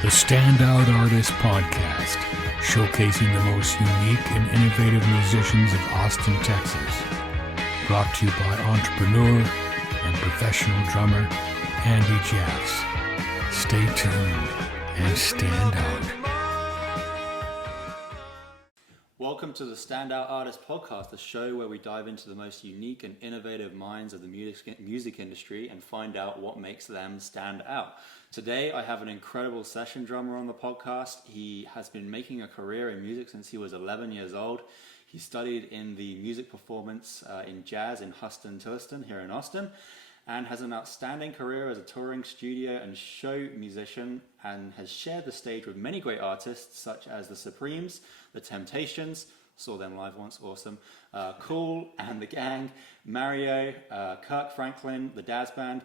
The Standout Artist Podcast, showcasing the most unique and innovative musicians of Austin, Texas. Brought to you by entrepreneur and professional drummer Andy Jaffs. Stay tuned and stand out. Welcome to the Standout Artist Podcast, the show where we dive into the most unique and innovative minds of the music industry and find out what makes them stand out. Today, I have an incredible session drummer on the podcast. He has been making a career in music since he was 11 years old. He studied in the music performance in jazz in Huston-Tillotson here in Austin, and has an outstanding career as a touring studio and show musician, and has shared the stage with many great artists such as the Supremes, the Temptations, saw them live once, awesome, Kool and the Gang, Mario, Kirk Franklin, the Dazz Band,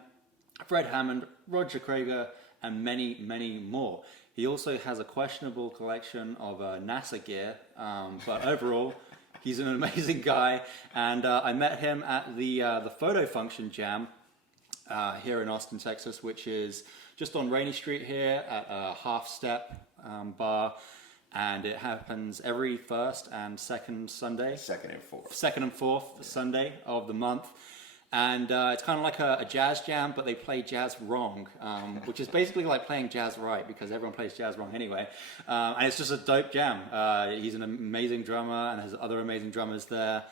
Hammond, Rodger Creager, and many, many more. He also has a questionable collection of NASA gear, but overall, he's an amazing guy. And I met him at the Photo Function Jam here in Austin, Texas, which is just on Rainy Street here at Half Step Bar. And it happens every first and second Sunday. Second and fourth Sunday of the month. And it's kind of like a jazz jam, but they play jazz wrong, which is basically like playing jazz right, because everyone plays jazz wrong anyway. And it's just a dope jam. He's an amazing drummer, and there's other amazing drummers there.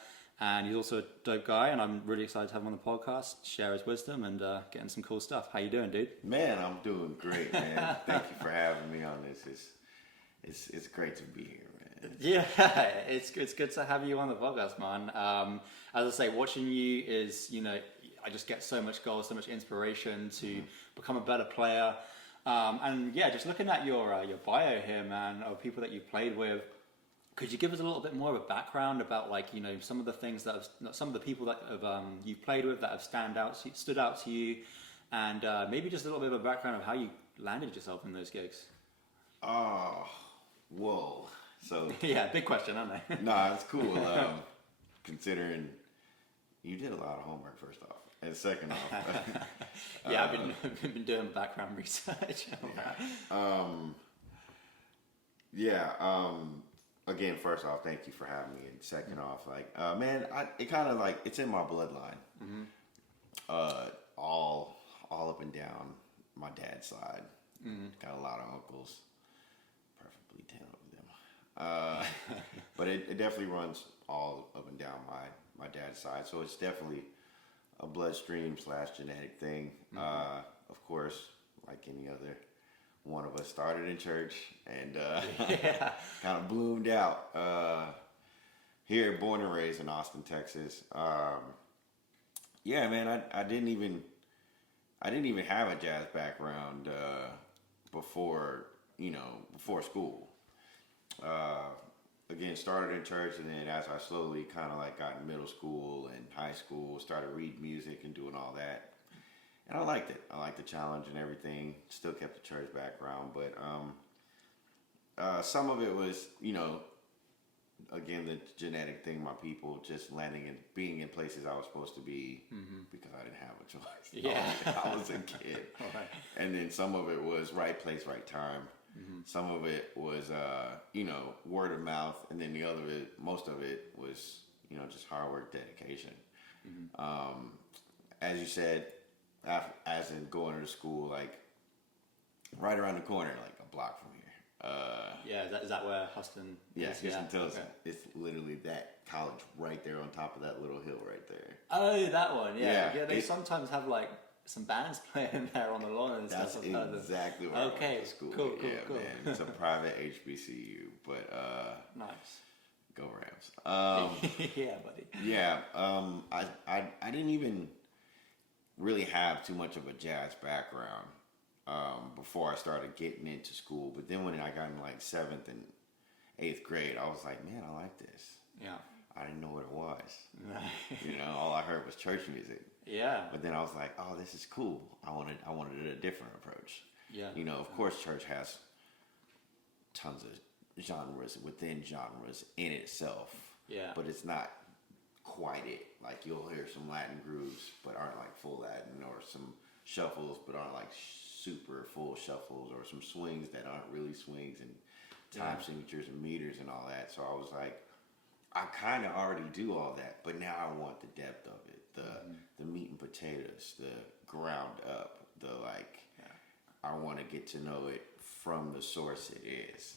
And he's also a dope guy, and I'm really excited to have him on the podcast, share his wisdom, and getting some cool stuff. How you doing, dude? Man, I'm doing great, man. Thank you for having me on this. It's great to be here, man. Yeah, it's good to have you on the podcast, man. As I say, watching you is, I just get so much gold, so much inspiration to become a better player. And yeah, just looking at your bio here, man, of people that you played with, could you give us a little bit more of a background about some of the things some of the people that have you've played with that have stood out to you, and maybe just a little bit of a background of how you landed yourself in those gigs? Oh, whoa. So yeah, big question, aren't they? Nah, it's cool. Considering you did a lot of homework, first off, and second off. Yeah, I've been doing background research. Again, first off, thank you for having me, and second off, man, it kind of it's in my bloodline. All up and down my dad's side. Got a lot of uncles, preferably 10 of them. But it definitely runs all up and down my dad's side, so it's definitely a bloodstream / genetic thing. Of course, like any other one of us, started in church and kind of bloomed out here, born and raised in Austin, Texas. Yeah, man, I didn't even have a jazz background before school. Again, started in church, and then as I slowly kind of got in middle school and high school, started reading music and doing all that. And I liked it. I liked the challenge and everything. Still kept the church background, but some of it was, again, the genetic thing, my people just landing and being in places I was supposed to be because I didn't have a choice. Yeah. I was a kid. Right. And then some of it was right place, right time. Some of it was, word of mouth, and then most of it was, just hard work, dedication. As you said, as in going to school, right around the corner, a block from here. Yeah, is that where Huston is? Yeah, Huston-Tillotson. Okay. It's literally that college right there on top of that little hill right there. Oh, that one, yeah. Yeah, They sometimes have some bands playing there on the lawn and that's stuff. That's exactly where I went to school. Cool. Man. It's a private HBCU, but nice. Go Rams. Yeah, buddy. Yeah, I didn't even really have too much of a jazz background before I started getting into school. But then when I got in 7th and 8th grade, I was like, man, I like this. Yeah. I didn't know what it was. All I heard was church music. Yeah. But then I was like, oh, this is cool. I wanted a different approach. Yeah. Of course, church has tons of genres within genres in itself. Yeah. But it's not quite it. You'll hear some Latin grooves, but aren't full Latin, or some shuffles, but aren't super full shuffles or some swings that aren't really swings and time signatures and meters and all that. So I was like, I kind of already do all that, but now I want the depth of it, the meat and potatoes, the ground up, the like. I want to get to know it from the source it is.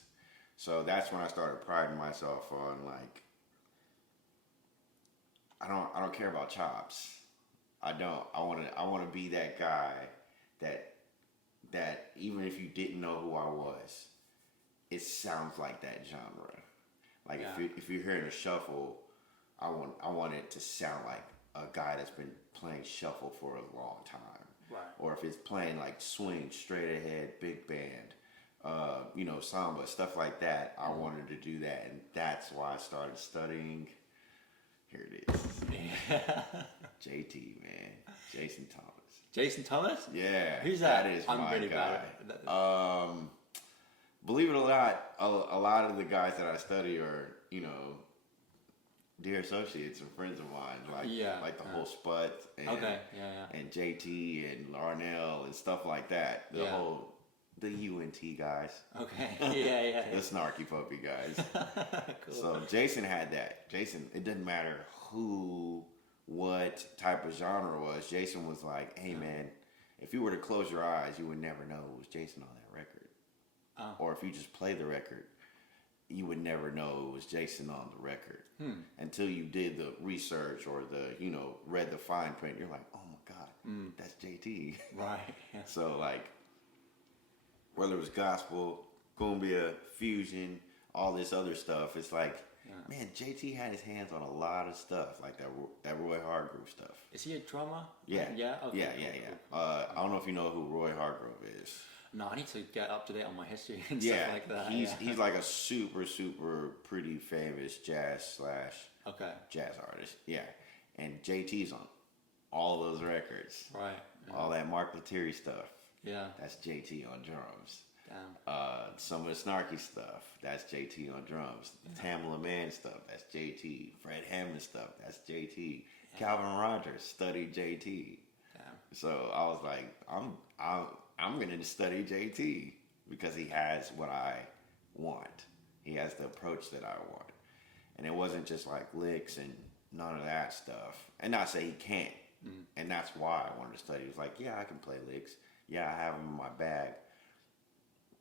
So that's when I started priding myself on like, I don't care about chops. I don't. I want to be that guy that even if you didn't know who I was, it sounds like that genre. Like if you're hearing a shuffle, I want it to sound like a guy that's been playing shuffle for a long time. Right. Or if it's playing like swing, straight ahead, big band, samba, stuff like that. I wanted to do that, and that's why I started studying. Here it is. Yeah. JT, man. Jason Thomas. Jason Thomas? Yeah. Who's that? That is I'm my really guy. bad at that. Believe it or not, a lot of the guys that I study are, dear associates and friends of mine. Like the whole Spud and, and JT and Larnell and stuff like that. The UNT guys. Okay. Yeah. The snarky puppy guys. Cool. So Jason had that. Jason, it didn't matter what type of genre it was. Jason was like, hey man, if you were to close your eyes, you would never know it was Jason on that record. Or if you just play the record, you would never know it was Jason on the record until you did the research or read the fine print. You're like, oh my God, that's JT. Right. Yeah. So like, whether it was gospel, cumbia, fusion, all this other stuff, it's like, man, JT had his hands on a lot of stuff, like that Roy Hargrove stuff. Is he a drummer? Yeah. Yeah? Okay, Yeah. Cool. I don't know if you know who Roy Hargrove is. No, I need to get up to date on my history and stuff like that. He's like a super, super pretty famous jazz artist. Yeah. And JT's on all those records. Right. Yeah. All that Mark Lettieri stuff. Yeah. That's JT on drums. Damn. Some of the snarky stuff, that's JT on drums. Tamla Mann stuff, that's JT. Fred Hammond stuff, that's JT. Calvin Rodgers studied JT. Damn. So I was like, I'm going to study JT because he has what I want. He has the approach that I want. And it wasn't just like licks and none of that stuff. And not say he can't. And that's why I wanted to study. It was like, yeah, I can play licks. Yeah, I have them in my bag.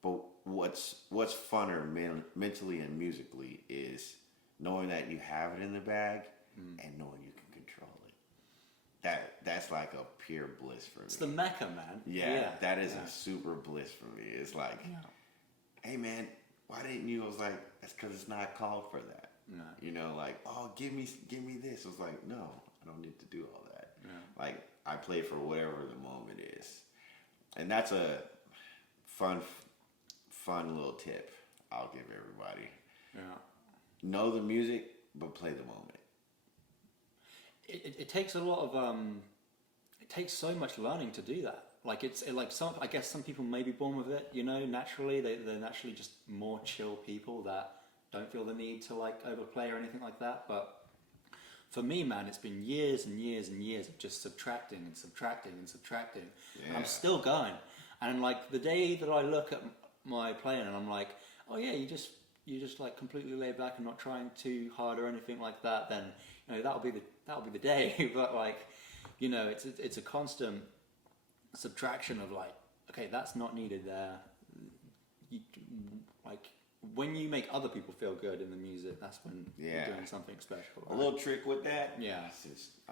But what's funner mentally and musically is knowing that you have it in the bag and knowing you can control it. That's like a pure bliss for me. It's the Mecca, man. Yeah, that is a super bliss for me. It's like, hey man, why didn't you? I was like, that's because it's not called for that. No. Like, oh, give me this. I was like, no, I don't need to do all that. Yeah. Like, I play for whatever the moment is. And that's a fun little tip I'll give everybody. Yeah. Know the music, but play the moment. It takes a lot of it takes so much learning to do that. Like I guess some people may be born with it, naturally. They're naturally just more chill people that don't feel the need to like overplay or anything like that. But for me, man, it's been years and years and years of just subtracting and subtracting and subtracting. Yeah. I'm still going. And like the day that I look at my playing and I'm like, oh yeah, you just like completely laid back and not trying too hard or anything like that, then that'll be the day. But like, it's a constant subtraction of like, okay, that's not needed there. Like when you make other people feel good in the music, that's when you're doing something special. Right? A little trick with that. Yeah.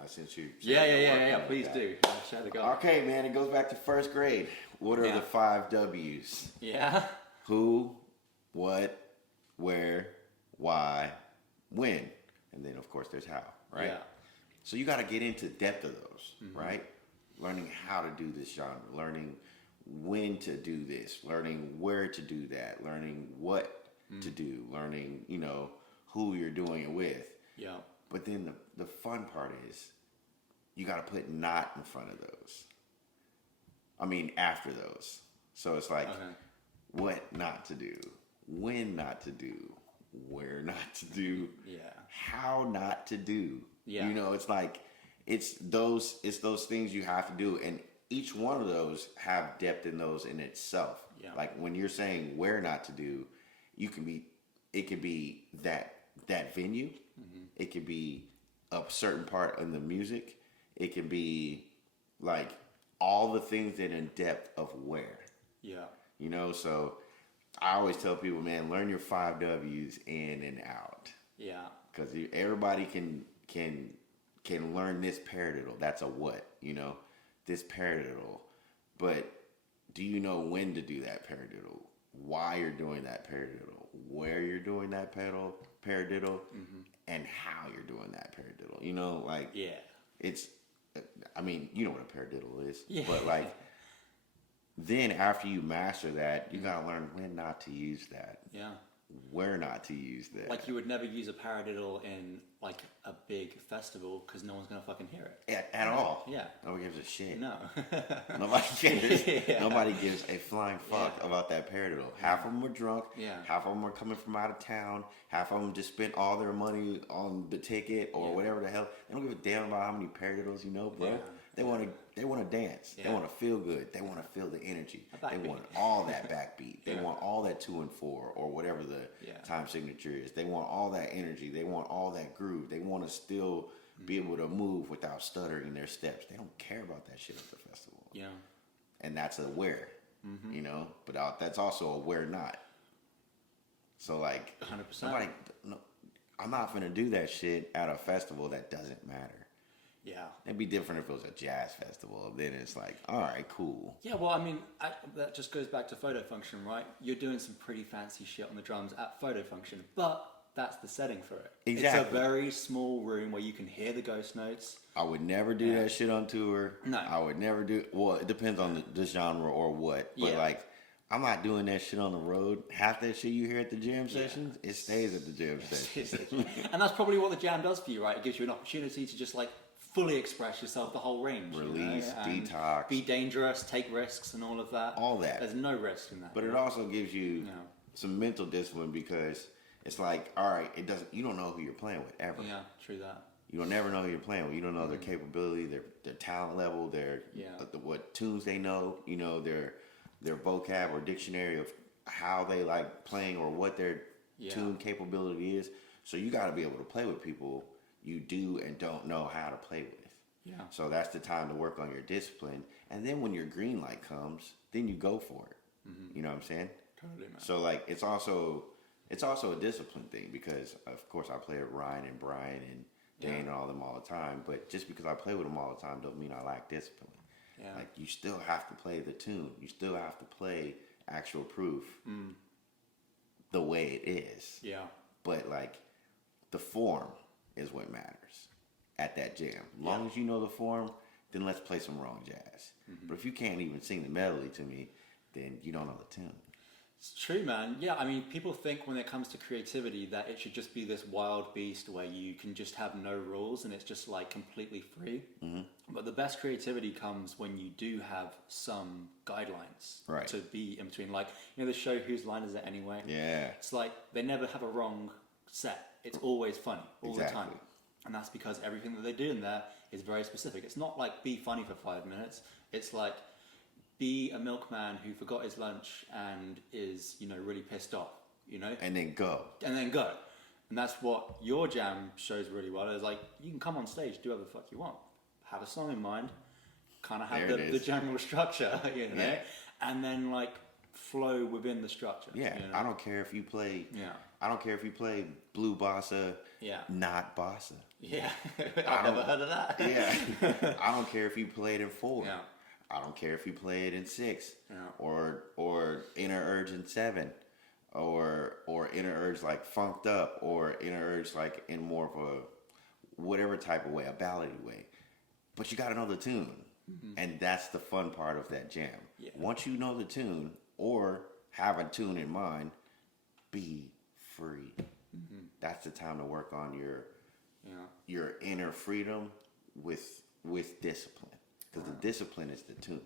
Since you. Yeah. Please do. Share the goal. Okay, man. It goes back to first grade. What are the 5 W's? Yeah. Who, what, where, why, when, and then of course there's how. Right. Yeah. So you got to get into depth of those. Right. Learning how to do this genre. Learning when to do this. Learning where to do that. Learning what to do, learning, who you're doing it with. Yeah. But then the fun part is you got to put not in front of those. I mean, after those. So it's like what not to do, when not to do, where not to do, how not to do. Yeah. It's like, it's those things you have to do. And each one of those have depth in those in itself. Yeah. Like when you're saying where not to do, it could be that venue. It could be a certain part in the music. It can be like all the things that in depth of where. Yeah. You know, so I always tell people, man, learn your 5 W's in and out. Yeah. Because everybody can learn this paradiddle. That's a what, you know, this paradiddle. But do you know when to do that paradiddle? Why you're doing that paradiddle? Where you're doing that paradiddle? And how you're doing that paradiddle? You know, like, yeah, it's, I mean, you know what a paradiddle is. Yeah. But like, then after you master that, you gotta learn when not to use that. Yeah. Where not to use that. Like you would never use a paradiddle in like a big festival because no one's gonna fucking hear it. At all. Yeah. Nobody gives a shit. No. Nobody cares. Yeah. Nobody gives a flying fuck about that paradiddle. Half of them are drunk. Yeah. Half of them are coming from out of town. Half of them just spent all their money on the ticket or whatever the hell. They don't give a damn about how many paradiddles you know, bro. Yeah. They want to dance. Yeah. They want to feel good. They want to feel the energy. They Backbeat. want all that backbeat. They Yeah. want all that 2 and 4 or whatever the time signature is. They want all that energy. They want all that groove. They want to still be able to move without stuttering their steps. They don't care about that shit at the festival. Yeah. And that's a where, you know. But that's also a where not. So like, 100%. I'm not gonna do that shit at a festival that doesn't matter. Yeah. It'd be different if it was a jazz festival. Then it's like, all right, cool. Yeah, well, I mean, that just goes back to photo function, right? You're doing some pretty fancy shit on the drums at photo function, but that's the setting for it. Exactly. It's a very small room where you can hear the ghost notes. I would never do that shit on tour. No. I would never do. Well, it depends on the genre or what. But like, I'm not doing that shit on the road. Half that shit you hear at the jam sessions, it stays at the jam sessions. And that's probably what the jam does for you, right? It gives you an opportunity to just like fully express yourself, the whole range. Release, and detox. Be dangerous, take risks and all of that. All that. There's no risk in that. But it also gives you some mental discipline because it's like, all right, you don't know who you're playing with ever. Yeah, true that. You don't never know who you're playing with. You don't know their capability, their talent level, what tunes they know, you know, their vocab or dictionary of how they like playing or what their tune capability is. So you got to be able to play with people you do and don't know how to play with. Yeah. So that's the time to work on your discipline. And then when your green light comes, then you go for it. You know what I'm saying? Totally, man. So like it's also a discipline thing because of course I play with Ryan and Brian and Dane and all them all the time. But just because I play with them all the time don't mean I lack discipline. Yeah. Like you still have to play the tune. You still have to play actual proof the way it is. Yeah. But like the form is what matters at that jam. As long as you know the form, then let's play some wrong jazz. But if you can't even sing the melody to me, then you don't know the tune. It's true, man. Yeah, I mean, people think when it comes to creativity that it should just be this wild beast where you can just have no rules and it's just like completely free. But the best creativity comes when you do have some guidelines to be in between. Like, you know, the show Whose Line Is It Anyway? Yeah. It's like they never have a wrong set. It's always funny all the time. And that's because everything that they do in there is very specific. It's not like be funny for 5 minutes. It's like be a milkman who forgot his lunch and is, you know, really pissed off, you know? And then go. And that's what your jam shows really well. Is like, you can come on stage, do whatever the fuck you want. Have a song in mind, kind of have the general structure, you know? Yeah. And then, like, flow within the structure. Yeah, you know? I don't care if you play... Yeah. I don't care if you play blue bossa, not bossa. Yeah, I've never heard of that. Yeah, I don't care if you play it in 4. Yeah. I don't care if you play it in 6, Yeah. or inner urge in 7, or inner urge like funked up, or inner urge like in more of a whatever type of way, a ballady way. But you got to know the tune, and that's the fun part of that jam. Yeah. Once you know the tune or have a tune in mind, be free. That's the time to work on your inner freedom with discipline, because the discipline is the tune.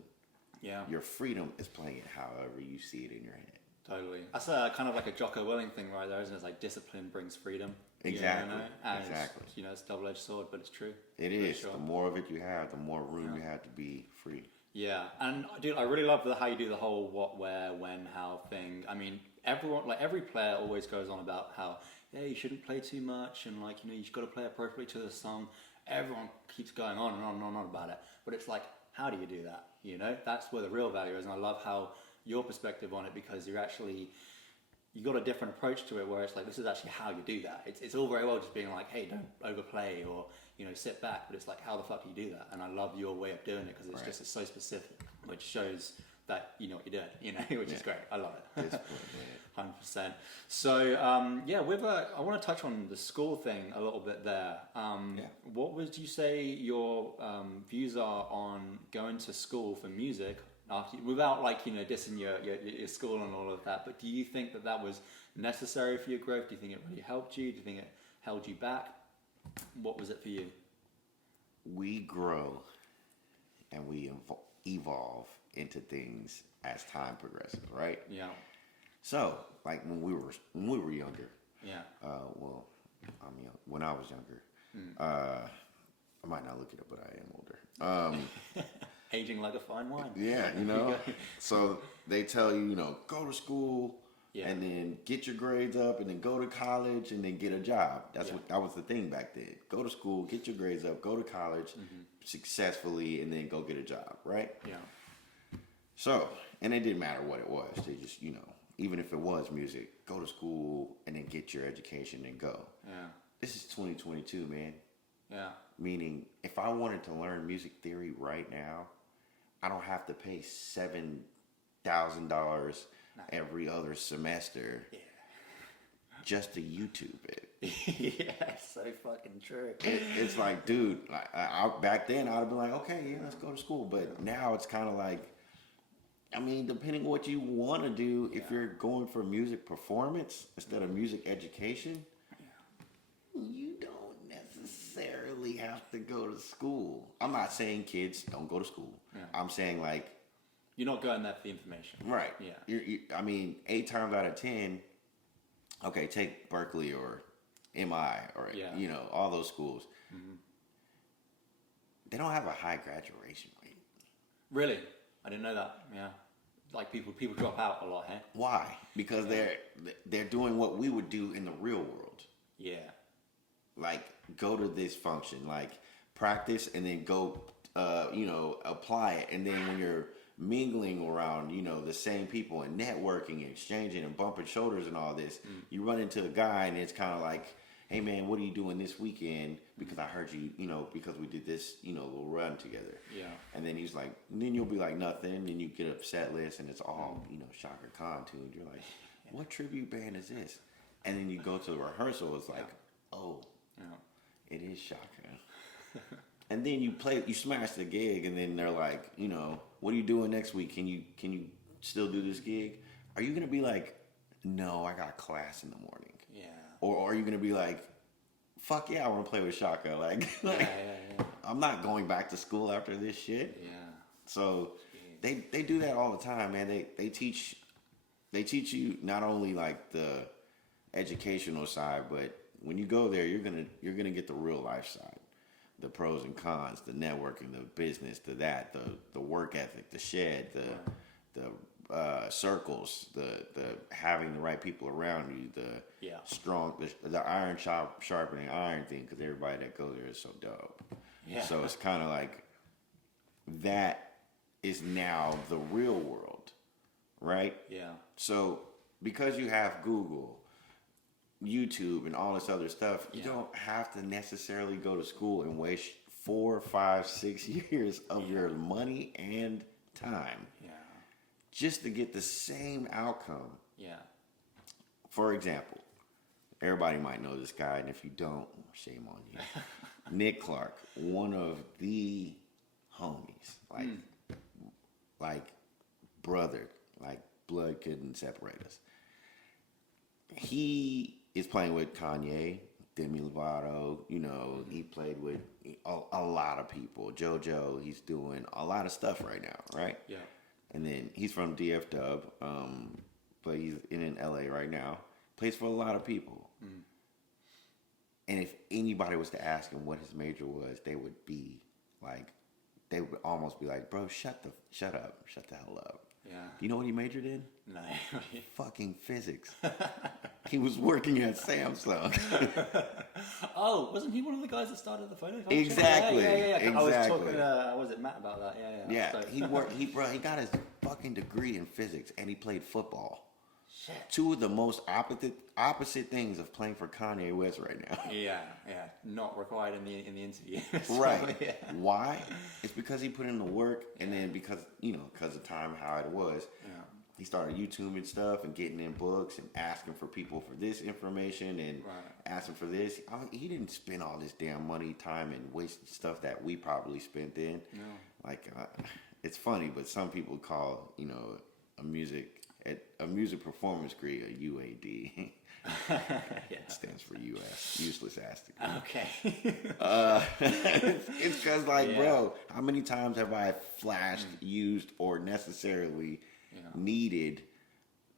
Yeah. Your freedom is playing it however you see it in your head. Totally. That's kind of like a Jocko Willing thing right there, isn't it? It's like discipline brings freedom. Exactly. You know? And exactly. It's a double-edged sword, but it's true. It is. Sure. The more of it you have, the more room you have to be free. Yeah, and dude, I really love how you do the whole what, where, when, how thing. I mean, everyone, like every player, always goes on about how you shouldn't play too much, and like you've got to play appropriately to the song. Everyone keeps going on and on and on about it, but it's like, how do you do that? That's where the real value is, and I love how your perspective on it, because you got a different approach to it, where it's like, this is actually how you do that. It's all very well just being like, hey, don't overplay, or sit back, but it's like, how the fuck do you do that? And I love your way of doing it, because it's so specific, which shows that you know what you're doing, which is great. I love it. 100%. So I want to touch on the school thing a little bit there. What would you say your views are on going to school for music? Without dissing your school and all of that, but do you think that was necessary for your growth? Do you think it really helped you? Do you think it held you back? What was it for you? We grow and we evolve into things as time progresses, right? Yeah. So, like when we were younger. Yeah. Well, I'm young. When I was younger, I might not look it up, but I am older. Aging like a fine wine. Yeah, So they tell you, go to school and then get your grades up and then go to college and then get a job. That was the thing back then. Go to school, get your grades up, go to college successfully, and then go get a job, right? Yeah. So, and it didn't matter what it was. They just, even if it was music, go to school and then get your education and go. Yeah. This is 2022, man. Yeah. Meaning, if I wanted to learn music theory right now, I don't have to pay $7,000 every other semester just to YouTube it. Yeah, so fucking true. It's like, dude, back then I'd have been like, okay, yeah, let's go to school. But now it's kind of like, I mean, depending on what you want to do, if you're going for music performance instead of music education, you don't necessarily have to go to school. I'm not saying kids don't go to school. Yeah. I'm saying you're not going there for the information. Right. Yeah. I mean, 8 times out of 10, okay, take Berkeley or MI or, all those schools. Mm-hmm. They don't have a high graduation rate. Really? I didn't know that. Yeah. Like people drop out a lot, hey? Why? Because they're doing what we would do in the real world. Yeah. Like, go to this function, like practice and then go, apply it. And then when you're mingling around, the same people and networking and exchanging and bumping shoulders and all this, you run into a guy and it's kind of like, hey man, what are you doing this weekend? Because I heard you, because we did this, little run together. Yeah. And then he's like, and then you'll be like, nothing. And you get a set list and it's all, Shaka Khan tuned. You're like, what tribute band is this? And then you go to the rehearsal, it's like, oh. It is Shaka. And then you smash the gig, and then they're like, what are you doing next week? Can you still do this gig? Are you gonna be like, no, I got class in the morning? Yeah. Or are you gonna be like, fuck yeah, I want to play with Shaka? I'm not going back to school after this shit. Yeah. So they do that all the time, man. They teach you not only like the educational side, but when you go there, you're gonna get the real life side, the pros and cons, the networking, the business, the work ethic, the shed, the circles, the having the right people around you, the iron sharpening iron thing, because everybody that goes there is so dope. Yeah. So it's kind of like that is now the real world, right? Yeah. So because you have Google, YouTube and all this other stuff, you don't have to necessarily go to school and waste 4, 5, 6 years of your money and time just to get the same outcome. Yeah. For example, everybody might know this guy, and if you don't, shame on you. Nick Clark, one of the homies, like brother, like blood couldn't separate us. He is playing with Kanye, Demi Lovato, he played with a lot of people. JoJo, he's doing a lot of stuff right now, right? Yeah. And then he's from DF Dub, but he's in LA right now. Plays for a lot of people. Mm. And if anybody was to ask him what his major was, they would be like they would almost be like, bro, shut up, shut the hell up. Yeah. Do you know what he majored in? No. Fucking physics. He was working at Samsung. Oh, wasn't he one of the guys that started the photo function? Exactly. Yeah. Exactly. I was talking was it Matt about that? Yeah. Yeah, So. he got his fucking degree in physics and he played football. Shit. Two of the most opposite things of playing for Kanye West right now. Yeah. Not required in the interview. Right. Yeah. Why? It's because he put in the work, and then because of time how it was. Yeah. He started YouTubing stuff and getting in books and asking for people for this information and asking for this. He didn't spend all this damn money, time, and wasted stuff that we probably spent in. No. Like, it's funny, but some people call a music performance degree a UAD. Yeah. It stands for useless ass Okay. it's because, bro, how many times have I flashed, used, or necessarily needed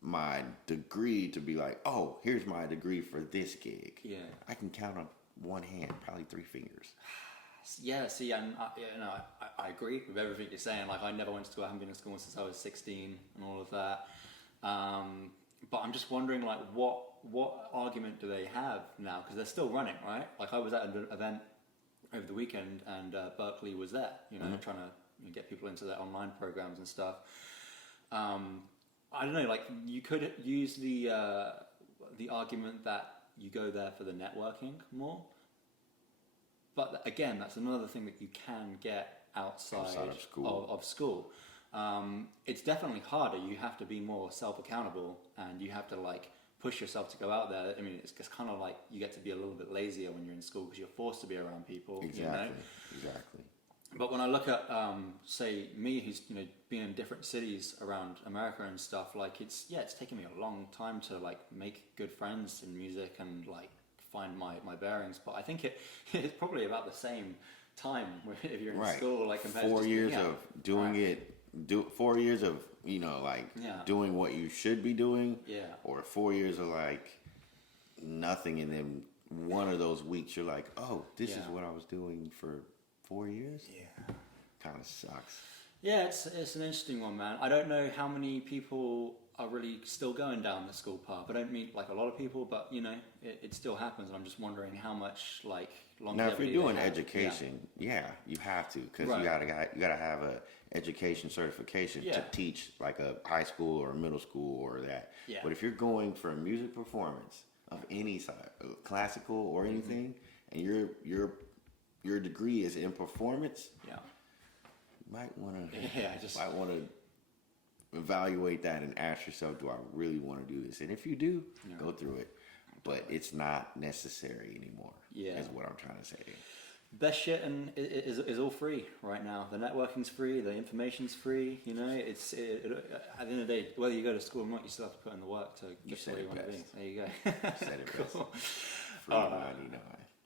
my degree to be like, oh, here's my degree for this gig. Yeah. I can count on one hand, probably 3 fingers. Yeah, see, and I agree with everything you're saying. Like, I never went to school. I haven't been in school since I was 16 and all of that. But I'm just wondering, like, what argument do they have now? Because they're still running, right? Like, I was at an event over the weekend, and Berkeley was there, trying to get people into their online programs and stuff. I don't know, like, you could use the argument that you go there for the networking more. But again, that's another thing that you can get outside of school. It's definitely harder. You have to be more self-accountable, and you have to push yourself to go out there. I mean, it's kind of like you get to be a little bit lazier when you're in school because you're forced to be around people. Exactly. But when I look at, say, me, who's been in different cities around America and stuff, it's taken me a long time to make good friends in music and find my bearings. But I think it's probably about the same time if you're in school, compared 4 to years of doing it. 4 years of doing what you should be doing, or 4 years of nothing, and then one of those weeks you're like, oh, this is what I was doing for 4 years. Kind of sucks. Yeah, it's an interesting one, man. I don't know how many people are really still going down the school path. I don't meet a lot of people, but it still happens, and I'm just wondering how much longevity. Now, if you're doing education, you have to, because you gotta have a education certification to teach a high school or a middle school or that. Yeah. But if you're going for a music performance of any side, classical or anything, and your degree is in performance, you might want to evaluate that and ask yourself, do I really want to do this? And if you do, go through it. But it's not necessary anymore. Is what I'm trying to say. Best shit is all free right now. The networking's free. The information's free. At the end of the day, whether you go to school or not, you still have to put in the work to get to where you want to be. There you go. Said it cool. best. Free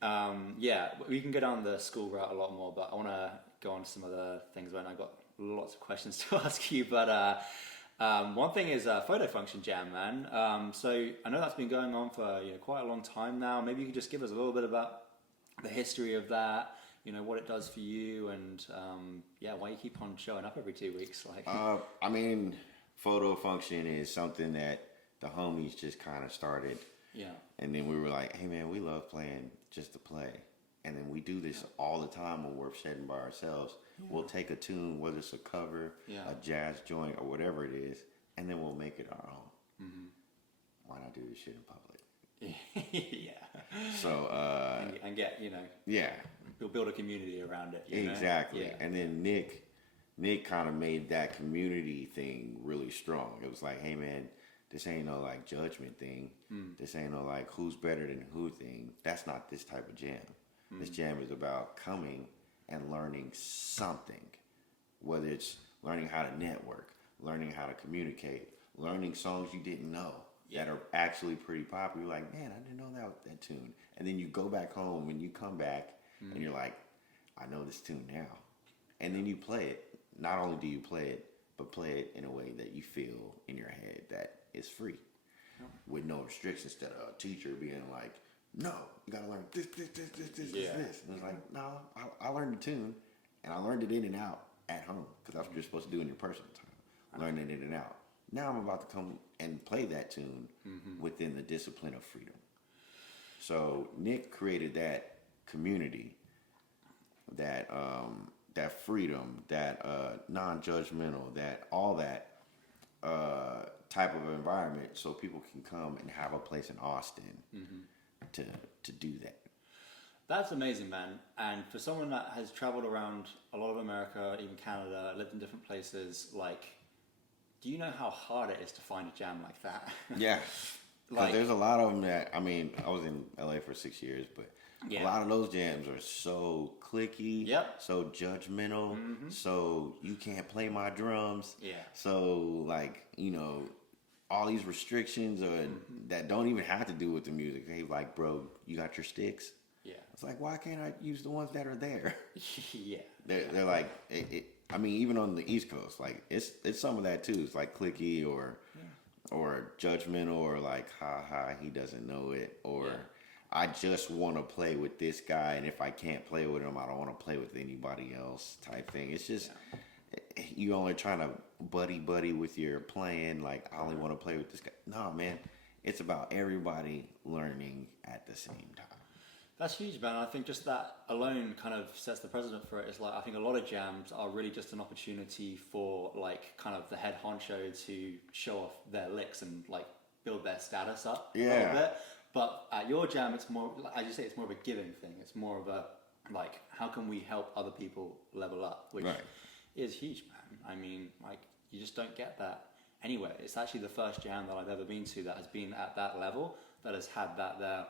99. We can go down the school route a lot more, but I want to go on to some other things. When I've got lots of questions to ask you, but one thing is Photo Function Jam, man. So I know that's been going on for quite a long time now. Maybe you could just give us a little bit about the history of that, what it does for you, and why you keep on showing up every 2 weeks. I mean, Photo Function is something that the homies just kind of started. Yeah. And then we were like, hey man, we love playing just to play. And then we do this all the time when we're shedding by ourselves. Yeah. We'll take a tune, whether it's a cover, a jazz joint, or whatever it is, and then we'll make it our own. Mm-hmm. Why not do this shit in public? So and get build a community around it. Exactly. And then Nick kind of made that community thing really strong. It was like, hey man, this ain't no judgment thing. This ain't no who's better than who thing. That's not this type of jam. This jam is about coming and learning something, whether it's learning how to network, learning how to communicate, learning songs you didn't know that are actually pretty popular. You're like, man, I didn't know that tune. And then you go back home and you come back and you're like, I know this tune now. And then you play it. Not only do you play it, but play it in a way that you feel in your head that is free with no restrictions, instead of a teacher being like, no, you gotta learn this. And it's like, no, I learned the tune and I learned it in and out at home because that's what you're supposed to do in your personal time. Learn it in and out. Now I'm about to come and play that tune within the discipline of freedom. So Nick created that community, that that freedom, that non-judgmental, that all that type of environment, so people can come and have a place in Austin to do that. That's amazing, man. And for someone that has traveled around a lot of America, even Canada, lived in different places, like, do you know how hard it is to find a jam like that? Yeah. Like, there's a lot of them that, I mean, I was in LA for 6 years, but a lot of those jams are so cliquey, so judgmental, so you can't play my drums. Yeah. So, like, you know, all these restrictions that don't even have to do with the music. They like, bro, you got your sticks? Yeah. It's like, why can't I use the ones that are there? Yeah. They're like, I mean, even on the East Coast, like, it's some of that too. It's like cliquey or judgmental or like, he doesn't know it, or I just want to play with this guy, and if I can't play with him, I don't want to play with anybody else type thing. It's just you only trying to buddy with your playing. Like, I only want to play with this guy. No, man, it's about everybody learning at the same time. That's huge, man. I think just that alone kind of sets the precedent for it. It's like, I think a lot of jams are really just an opportunity for, like, kind of the head honcho to show off their licks and, like, build their status up a little bit. But at your jam, it's more, as you say, it's more of a giving thing. It's more of a, like, how can we help other people level up? Which is huge, man. I mean, like, you just don't get that anywhere. It's actually the first jam that I've ever been to that has been at that level, that has had that there.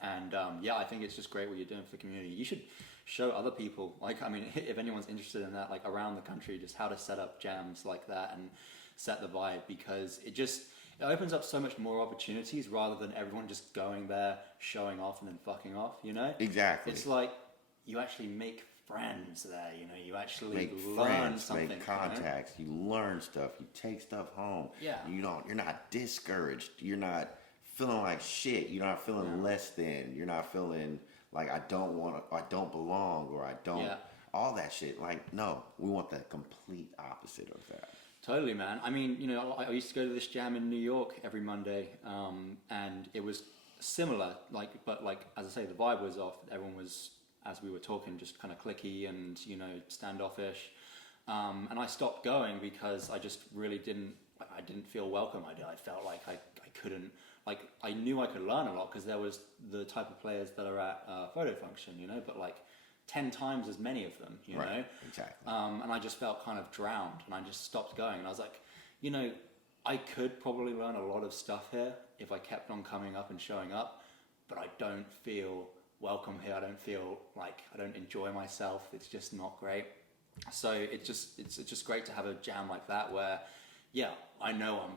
And I think it's just great what you're doing for the community. You should show other people, like, I mean, if anyone's interested in that, like, around the country, just how to set up jams like that and set the vibe, because it opens up so much more opportunities rather than everyone just going there, showing off, and then fucking off, you know? Exactly. It's like you actually make friends there, you know? You actually learn friends, something. Make contacts, you learn stuff, you take stuff home. Yeah. You're not discouraged. You're not feeling like shit. You're not feeling less than. You're not feeling like I don't belong, or I don't, all that shit. Like, no, we want the complete opposite of that. Totally, man. I mean, you know, I used to go to this jam in New York every Monday, and it was similar, like, but like, as I say, the vibe was off. Everyone was, as we were talking, just kind of cliquey and, you know, standoffish. And I stopped going because I just really didn't feel welcome. I felt like I couldn't, like, I knew I could learn a lot because there was the type of players that are at Photo Function, you know, but like 10 times as many of them, you know? Exactly. And I just felt kind of drowned, and I just stopped going. And I was like, you know, I could probably learn a lot of stuff here if I kept on coming up and showing up, but I don't feel welcome here. I don't feel like I don't enjoy myself. It's just not great. So it's just great to have a jam like that where, I know I'm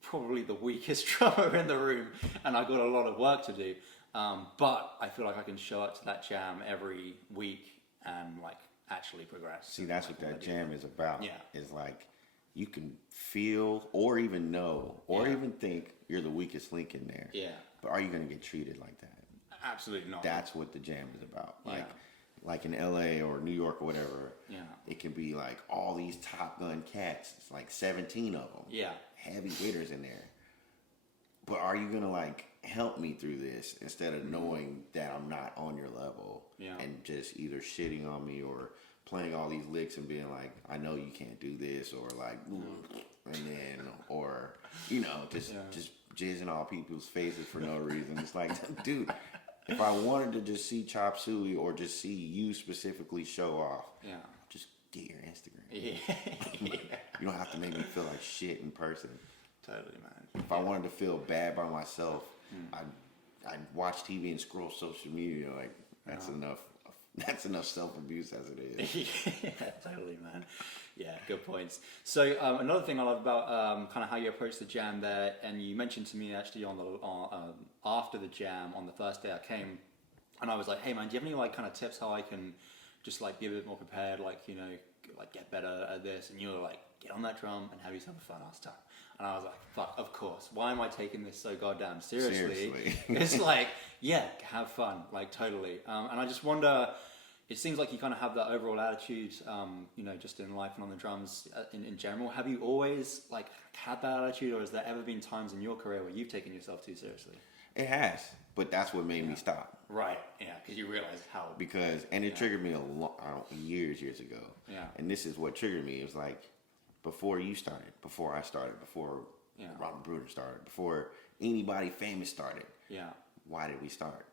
probably the weakest drummer in the room and I got a lot of work to do. But I feel like I can show up to that jam every week and like actually progress. See, that's like what that jam is about. Yeah. Is like you can feel or even know or even think you're the weakest link in there. Yeah. But are you going to get treated like that? Absolutely not. That's what the jam is about. Like in LA or New York or whatever. Yeah. It can be like all these Top Gun cats. It's like 17 of them. Yeah. Heavy hitters in there. But are you going to like help me through this instead of knowing that I'm not on your level and just either shitting on me or playing all these licks and being like, I know you can't do this, or like, and then, or, you know, just jizzing all people's faces for no reason. It's like, dude, if I wanted to just see Chop Suey or just see you specifically show off, just get your Instagram. Yeah. You don't have to make me feel like shit in person. Totally, man. If I wanted to feel bad by myself, I'd watch TV and scroll social media. Like, that's enough. That's enough self-abuse as it is. Yeah, totally, man. Yeah, good points. So another thing I love about kind of how you approach the jam there, and you mentioned to me actually after the jam on the first day I came, and I was like, hey man, do you have any like kind of tips how I can just like be a bit more prepared, like, you know, like get better at this? And you were like, get on that drum and have yourself a fun ass time. And I was like, fuck, of course. Why am I taking this so goddamn seriously? It's like, yeah, have fun, like totally. And I just wonder, it seems like you kind of have that overall attitude, you know, just in life and on the drums in general. Have you always like had that attitude, or has there ever been times in your career where you've taken yourself too seriously? It has, but that's what made me stop. Right. Yeah, because you realized how. Because it triggered me years ago. Yeah. And this is what triggered me. It was like before you started, before I started, before Robert Bruder started, before anybody famous started. Yeah. Why did we start?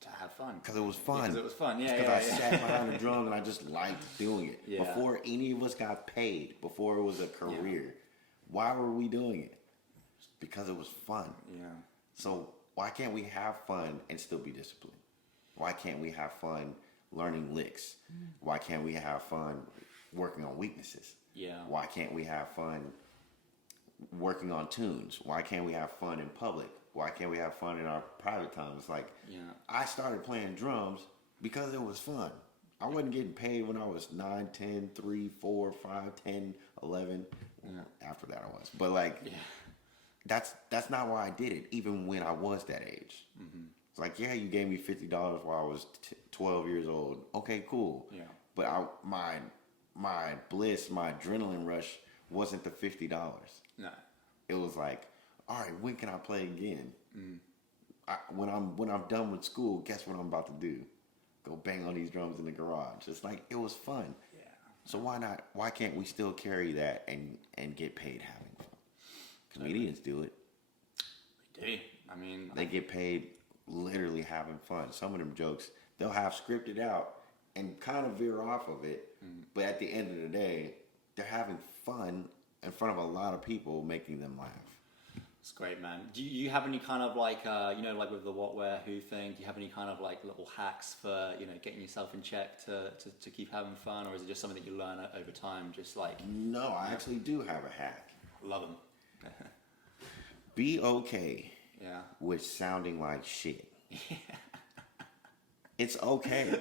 To have fun. Because it was fun. Because it was fun, yeah. Because I sat behind the drums and I just liked doing it. Yeah. Before any of us got paid, before it was a career, why were we doing it? Because it was fun. Yeah. So why can't we have fun and still be disciplined? Why can't we have fun learning licks? Why can't we have fun working on weaknesses? Yeah. Why can't we have fun working on tunes? Why can't we have fun in public? Why can't we have fun in our private times? Like, I started playing drums because it was fun. I wasn't getting paid when I was 9, 10, 3, 4, 5, 10, 11. After that I was. But like, that's not why I did it, even when I was that age. It's like, yeah, you gave me $50 while I was 12 years old. Okay, cool. Yeah. But my bliss, my adrenaline rush wasn't the $50. No. It was like, all right, when can I play again? When I'm done with school, guess what I'm about to do? Go bang on these drums in the garage. It's like, it was fun. Yeah. So why can't we still carry that and get paid having fun? Comedians do it. We do. I mean, they get paid literally having fun. Some of them jokes, they'll have scripted out and kind of veer off of it. But at the end of the day, they're having fun in front of a lot of people, making them laugh. It's great, man. Do you have any kind of like, you know, like with the what, where, who thing, do you have any kind of like little hacks for, you know, getting yourself in check to keep having fun? Or is it just something that you learn over time, just like... No, I actually do have a hack. Love them. Be okay with sounding like shit. It's okay.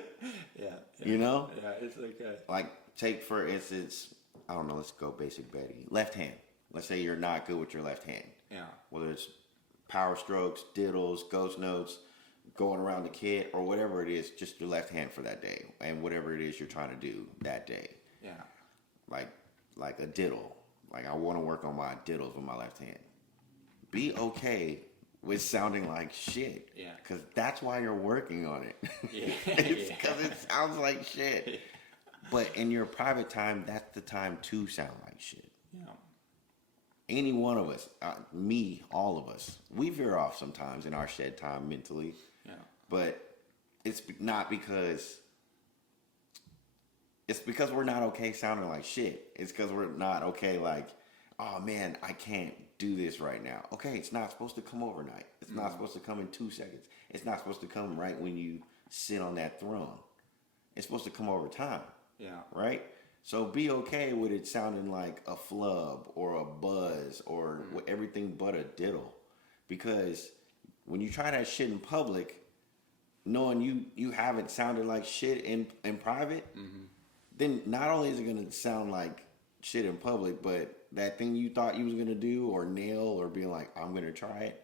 You know? Yeah, it's okay. Like, take for instance, I don't know, let's go basic Betty. Left hand. Let's say you're not good with your left hand. Yeah. Whether it's power strokes, diddles, ghost notes, going around the kit, or whatever it is, just your left hand for that day. And whatever it is you're trying to do that day. Yeah. Like a diddle. Like, I want to work on my diddles with my left hand. Be okay with sounding like shit. Yeah. Because that's why you're working on it. Yeah. It's because it sounds like shit. But in your private time, that's the time to sound like shit. Yeah. Any one of us, me, all of us, we veer off sometimes in our shed time mentally. Yeah. But it's not because... It's because we're not okay sounding like shit. It's because we're not okay like, oh man, I can't do this right now. Okay, it's not supposed to come overnight. It's not supposed to come in 2 seconds. It's not supposed to come right when you sit on that throne. It's supposed to come over time. Yeah. Right? So be okay with it sounding like a flub or a buzz or everything but a diddle. Because when you try that shit in public, knowing you haven't sounded like shit in private, then not only is it going to sound like shit in public, but that thing you thought you was going to do or nail or being like, I'm going to try it,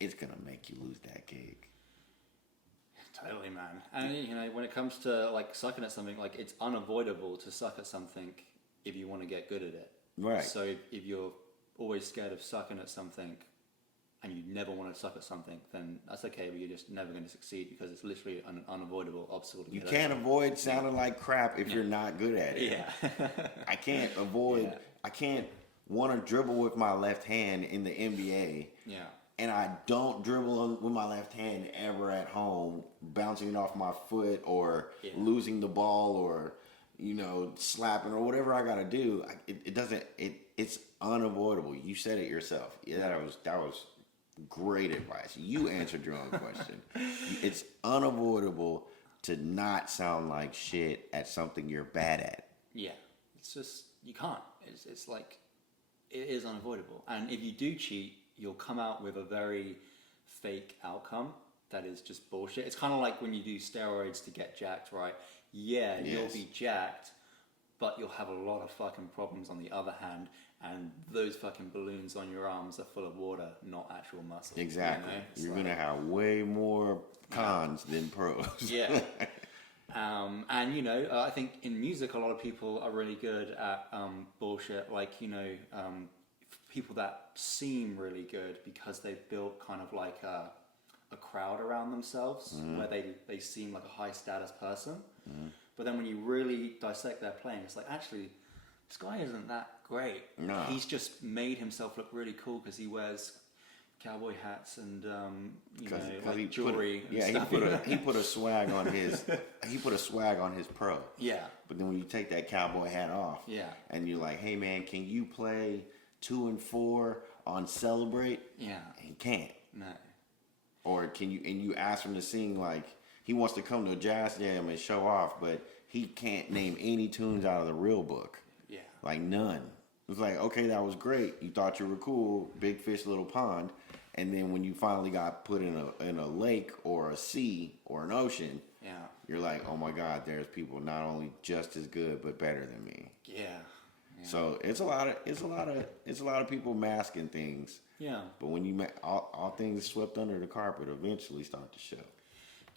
it's going to make you lose that gig. Totally, man. And, you know, when it comes to, like, sucking at something, like, it's unavoidable to suck at something if you want to get good at it. Right. So if you're always scared of sucking at something and you never want to suck at something, then that's okay, but you're just never going to succeed because it's literally an unavoidable obstacle to get over. You can't avoid sounding like crap if you're not good at it. Yeah. I can't avoid, I can't want to dribble with my left hand in the NBA. Yeah. And I don't dribble with my left hand ever at home, bouncing it off my foot or losing the ball or, you know, slapping or whatever I got to do. It's unavoidable. You said it yourself. Yeah, that was great advice. You answered your own question. It's unavoidable to not sound like shit at something you're bad at. Yeah. It's just, you can't. It's like, it is unavoidable. And if you do cheat, you'll come out with a very fake outcome that is just bullshit. It's kind of like when you do steroids to get jacked, right? Yeah, you'll be jacked, but you'll have a lot of fucking problems on the other hand, and those fucking balloons on your arms are full of water, not actual muscle. Exactly. You know? You're gonna have way more cons than pros. Yeah. And you know, I think in music, a lot of people are really good at bullshit. Like, you know, people that seem really good because they've built kind of like a crowd around themselves, where they seem like a high status person. But then when you really dissect their playing, it's like, actually, this guy isn't that great. No. He's just made himself look really cool because he wears cowboy hats and you know, like jewelry. He put a swag on his pro. Yeah. But then when you take that cowboy hat off, and you're like, hey man, can you play 2 and 4 on Celebrate? Yeah. He can't. No. Or can you? And you ask him to sing, like, he wants to come to a jazz jam and show off, but he can't name any tunes out of the real book. Yeah. Like none. It's like, okay, that was great. You thought you were cool, big fish, little pond. And then when you finally got put in a lake or a sea or an ocean, you're like, oh my God, there's people not only just as good but better than me. Yeah. So it's a lot of people masking things. Yeah. But when you all things swept under the carpet eventually start to show.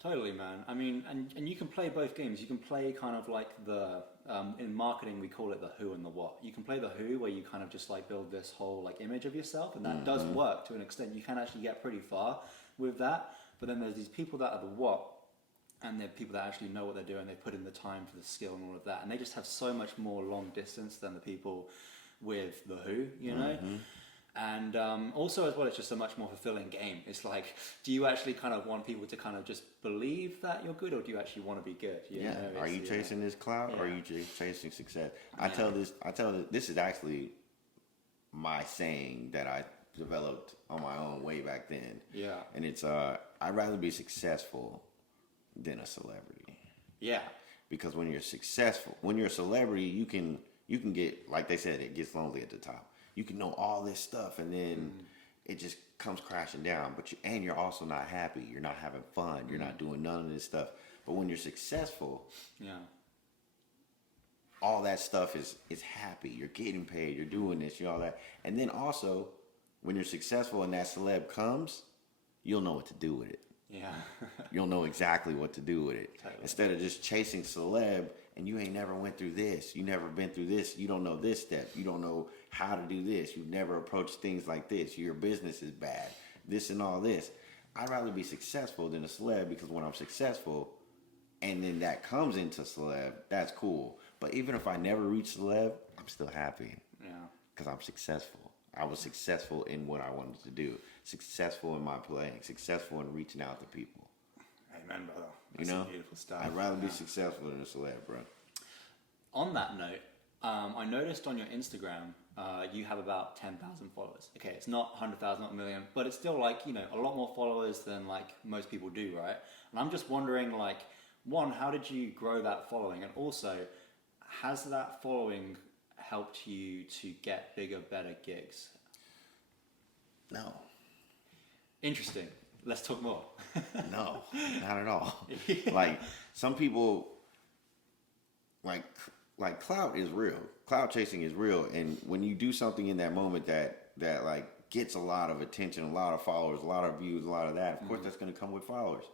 Totally, man. I mean, and you can play both games. You can play kind of like the, in marketing we call it the who and the what. You can play the who, where you kind of just like build this whole like image of yourself, and that does work to an extent. You can actually get pretty far with that. But then there's these people that are the what, and they're people that actually know what they're doing. They put in the time for the skill and all of that, and they just have so much more long distance than the people with the who, you know? And also as well, it's just a much more fulfilling game. It's like, do you actually kind of want people to kind of just believe that you're good, or do you actually want to be good? You know? Are you chasing this clout, or are you chasing success? I tell this is actually my saying that I developed on my own way back then. Yeah. And it's I'd rather be successful than a celebrity. Yeah. Because when you're successful, when you're a celebrity, you can get, like they said, it gets lonely at the top. You can know all this stuff, and then it just comes crashing down. But you're also not happy. You're not having fun. You're not doing none of this stuff. But when you're successful, all that stuff is happy. You're getting paid. You're doing this. You're all that. And then also, when you're successful and that celeb comes, you'll know what to do with it. Yeah. You'll know exactly what to do with it. Totally. Instead of just chasing celeb, and you ain't never went through this. You never been through this. You don't know this step. You don't know how to do this. You've never approached things like this. Your business is bad. This and all this. I'd rather be successful than a celeb, because when I'm successful and then that comes into celeb, that's cool. But even if I never reach celeb, I'm still happy. Yeah. Because I'm successful. I was successful in what I wanted to do. Successful in my playing. Successful in reaching out to people. Amen, brother. That's some beautiful stuff. I'd rather be successful than a celeb, bro. On that note, I noticed on your Instagram, you have about 10,000 followers. Okay, it's not 100,000, not a million, but it's still like, you know, a lot more followers than like most people do, right? And I'm just wondering, like, one, how did you grow that following? And also, has that following helped you to get bigger, better gigs? No. Interesting. Let's talk more. No, not at all. Like, some people, like clout is real. Clout chasing is real. And when you do something in that moment that like gets a lot of attention, a lot of followers, a lot of views, a lot of that, of course that's going to come with followers.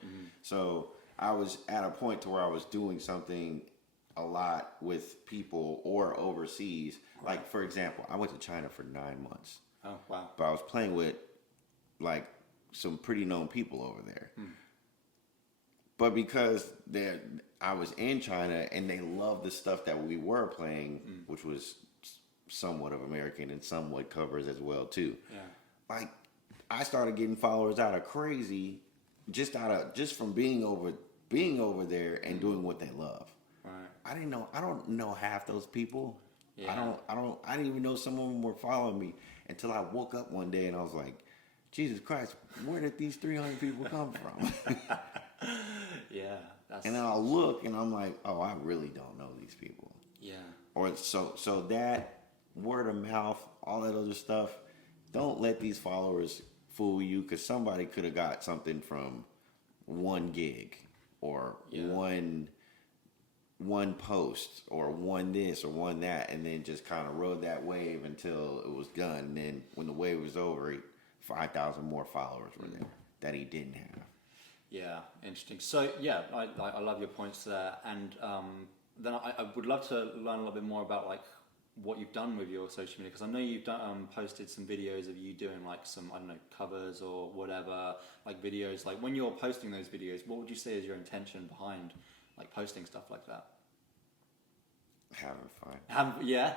So I was at a point to where I was doing something a lot with people or overseas. Right. Like, for example, I went to China for 9 months. Oh, wow. But I was playing with like some pretty known people over there. But because I was in China and they loved the stuff that we were playing, which was somewhat of American and somewhat covers as well too. Yeah. Like, I started getting followers out of crazy, just from being over there and doing what they love. Right. I don't know half those people. Yeah. I didn't even know some of them were following me until I woke up one day and I was like, Jesus Christ, where did these 300 people come from? Yeah. And then I'll look and I'm like, oh, I really don't know these people. Yeah. Or so that word of mouth, all that other stuff, don't let these followers fool you, because somebody could have got something from one gig or one one post or one this or one that, and then just kind of rode that wave until it was done. And then when the wave was over, 5,000 more followers were there that he didn't have. Yeah, interesting. So yeah, I love your points there, and then I would love to learn a little bit more about like what you've done with your social media, because I know you've done posted some videos of you doing like some, I don't know, covers or whatever, like videos. Like when you're posting those videos, what would you say is your intention behind like posting stuff like that? Having fun. Yeah,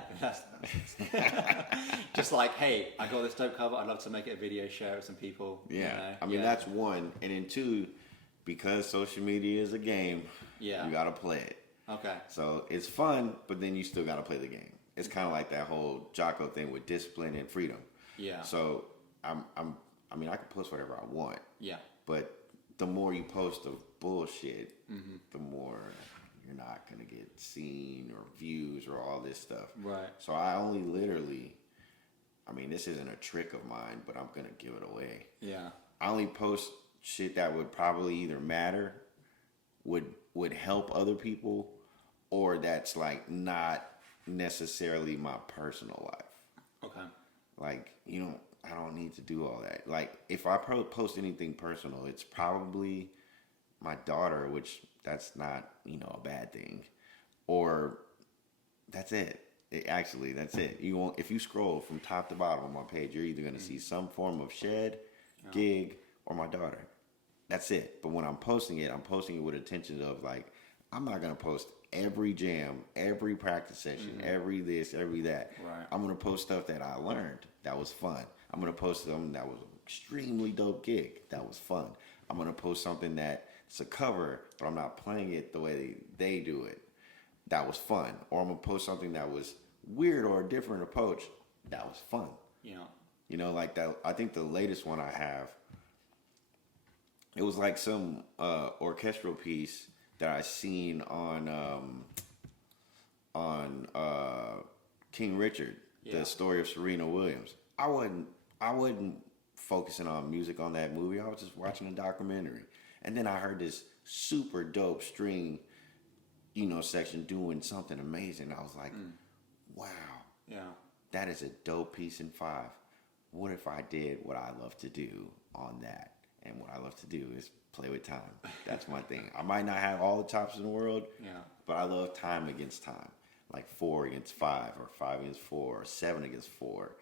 just like, hey, I got this dope cover. I'd love to make it a video, share it with some people. Yeah, you know? I mean that's one, and then two, because social media is a game. Yeah, you gotta play it. Okay. So it's fun, but then you still gotta play the game. It's kind of like that whole Jocko thing with discipline and freedom. Yeah. So I mean, I can post whatever I want. Yeah. But the more you post of bullshit, the more you're not gonna get seen or views or all this stuff. Right. So I only literally, I mean, this isn't a trick of mine, but I'm gonna give it away. Yeah. I only post shit that would probably either matter, would help other people, or that's like not necessarily my personal life. Okay. Like, you know, I don't need to do all that. Like, if I post anything personal, it's probably my daughter, which that's not, you know, a bad thing. Or that's it. That's it. You won't, if you scroll from top to bottom on my page, you're either going to see some form of shed, gig, or my daughter. That's it. But when I'm posting it with intention of like, I'm not going to post every jam, every practice session, every this, every that. Right. I'm going to post stuff that I learned that was fun. I'm going to post something that was an extremely dope gig that was fun. I'm going to post something that's a cover, but I'm not playing it the way they do it. That was fun. Or I'm going to post something that was weird or a different approach. That was fun. Yeah. You know, like that. I think the latest one I have, it was like some orchestral piece that I seen on King Richard, the story of Serena Williams. I wasn't focusing on music on that movie. I was just watching a documentary, and then I heard this super dope string, you know, section doing something amazing. I was like, wow, that is a dope piece in 5. What if I did what I love to do on that? And what I love to do is play with time. That's my thing. I might not have all the chops in the world, but I love time against time. Like 4 against 5, or 5 against 4, or 7 against 4.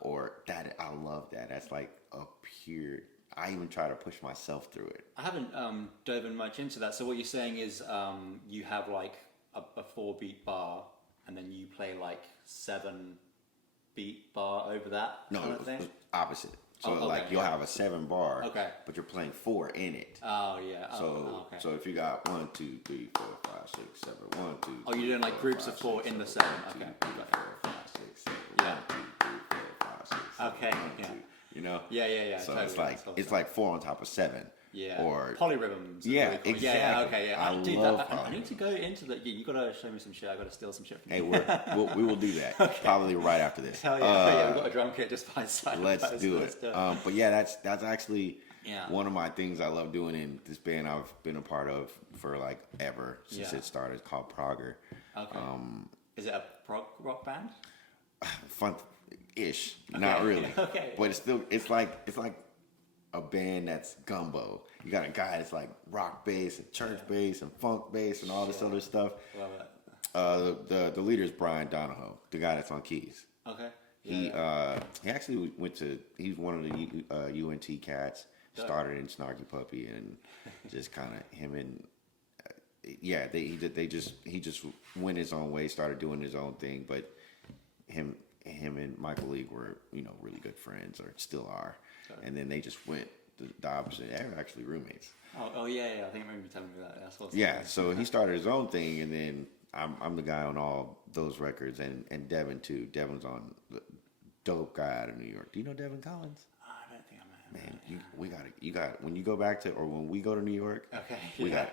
Or that, I love that. That's like a pure, I even try to push myself through it. I haven't dove in much into that. So what you're saying is you have like a 4-beat bar, and then you play like 7-beat bar over that kind of thing? No, opposite. So okay, like you'll have a 7 bar, but you're playing 4 in it. Oh yeah. So if you got 1, 2, 3, 4, 5, 6, 7, 1, 2. Oh, you're doing like groups of 4 in the 7. Okay. 2, 3, 4, 5, 6, 7. 1, 2, 3, 4, 5, 6, 7. Okay. 1, 2. You know? Yeah. So totally. it's like 4 on top of 7. Yeah. Or polyrhythms. Yeah, really cool. exactly. Yeah. Okay. Yeah. I love I need to go into that. You gotta show me some shit. I gotta steal some shit from Hey, you. we will do that probably right after this. Hell yeah. We've got a drum kit just by the side. Let's do it. But yeah, that's actually Yeah. one of my things I love doing in this band I've been a part of for like ever since it started. It's called Progger. Okay. Is it a prog rock band? Fun-ish, not really. Okay. But it's like a band that's gumbo. You got a guy that's like rock bass and church bass and funk bass and all this other stuff. Love it. The leader is Brian Donahoe, the guy that's on keys. Okay. He actually he's one of the UNT cats. Started in Snarky Puppy, and just kind of him and he just went his own way, started doing his own thing. But him and Michael League were, you know, really good friends, or still are. Sorry. And then they just went the opposite. They were actually roommates. Oh yeah. I think I remember you telling me that. That's awesome. Yeah. So he started his own thing, and then I'm the guy on all those records, and Devin too. Devin's on the dope guy out of New York. Do you know Devin Collins? I don't think I met Man, you got when you go back to, or when we go to New York,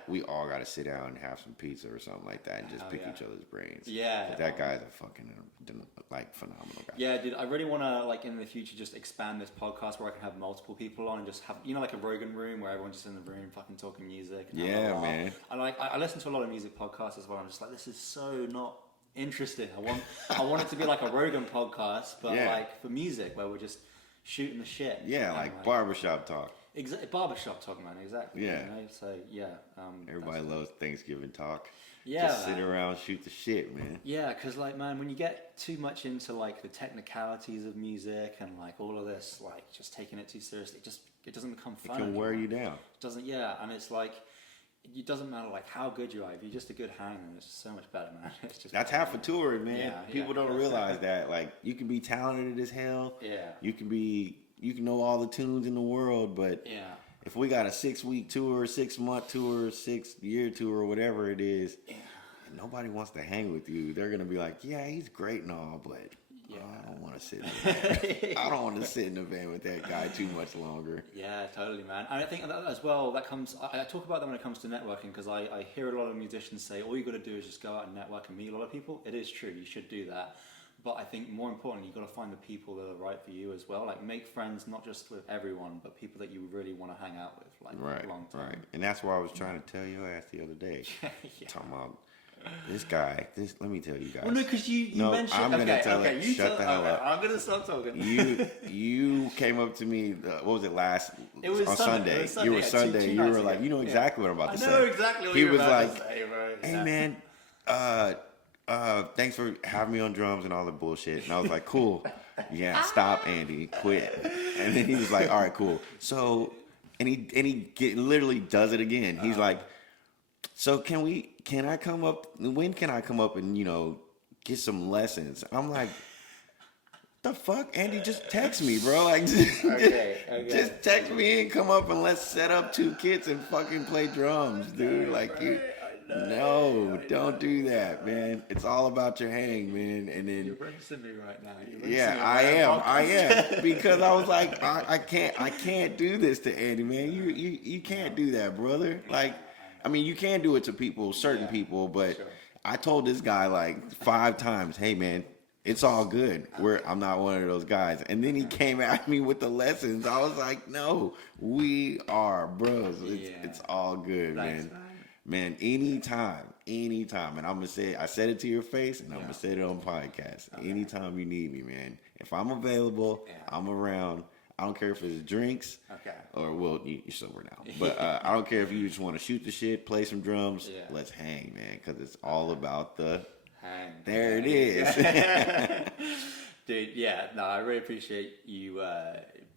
we all got to sit down and have some pizza or something like that and just pick each other's brains. Yeah. That guy's a fucking like phenomenal guy. Yeah, dude, I really want to, like, in the future just expand this podcast where I can have multiple people on and just have, like a Rogan room where everyone's just in the room fucking talking music. And man. And like, I listen to a lot of music podcasts as well. I'm just like, this is so not interesting. I want it to be like a Rogan podcast, but like for music where we're just shooting the shit. Yeah, like barbershop talk. Barbershop talk, man, exactly. Yeah. So, yeah. Everybody loves Thanksgiving talk. Yeah, just sit around, shoot the shit, man. Yeah, because, like, man, when you get too much into, like, the technicalities of music and, like, all of this, like, just taking it too seriously, it doesn't become fun. It can wear you down. And it's like, it doesn't matter, like, how good you are. If you're just a good hanger, it's just so much better, man. It's just That's half a tour, man. People don't realize that. Like, you can be talented as hell. Yeah. You can know all the tunes in the world, but if we got a 6-week tour, 6-month tour, 6-year tour, or whatever it is, and nobody wants to hang with you, they're gonna be like, yeah, he's great and all, but I don't want to sit in the van. I don't want to sit in the van with that guy too much longer. Yeah, totally, man. And I think that as well, that comes, I talk about that when it comes to networking, because I hear a lot of musicians say, all you got to do is just go out and network and meet a lot of people. It is true, you should do that. But I think more importantly, you've got to find the people that are right for you as well. Like, make friends not just with everyone, but people that you really want to hang out with, like, long time. Right. And that's why I was trying to tell your ass the other day. Talking about this guy. Let me tell you guys. Well, no, because you mentioned. I'm gonna tell it. Shut the hell up. I'm gonna stop talking. You came up to me. What was it last? It was on Sunday. It was Sunday. You were Sunday. You were like, you know exactly what I'm about to say. I know exactly what he you're was about like, to say, bro. Hey man, thanks for having me on drums and all the bullshit. And I was like, cool. Yeah, stop, Andy, quit. And then he was like, all right, cool. So, and he literally does it again. He's like, so can I come up? When can I come up and get some lessons? I'm like, the fuck, Andy? Just text me, bro. Like, just text me and come up and let's set up 2 kits and fucking play drums, dude. Like you. No, don't do that, man. It's all about your hang, man. And then you're roasting me right now. I am, because I was like, I can't do this to Andy, man. You can't do that, brother. Like, I mean, you can do it to people, certain people, but I told this guy like 5 times, hey, man, it's all good. I'm not one of those guys. And then he came at me with the lessons. I was like, no, we are bros. It's all good, man. Man, anytime. And I'm going to say, I said it to your face, and I'm going to say it on podcast. Anytime you need me, man. If I'm available, I'm around. I don't care if it's drinks, or, well, you're sober now. But I don't care if you just want to shoot the shit, play some drums. Let's hang, man, because it's all about the hang. There it is. Dude, I really appreciate you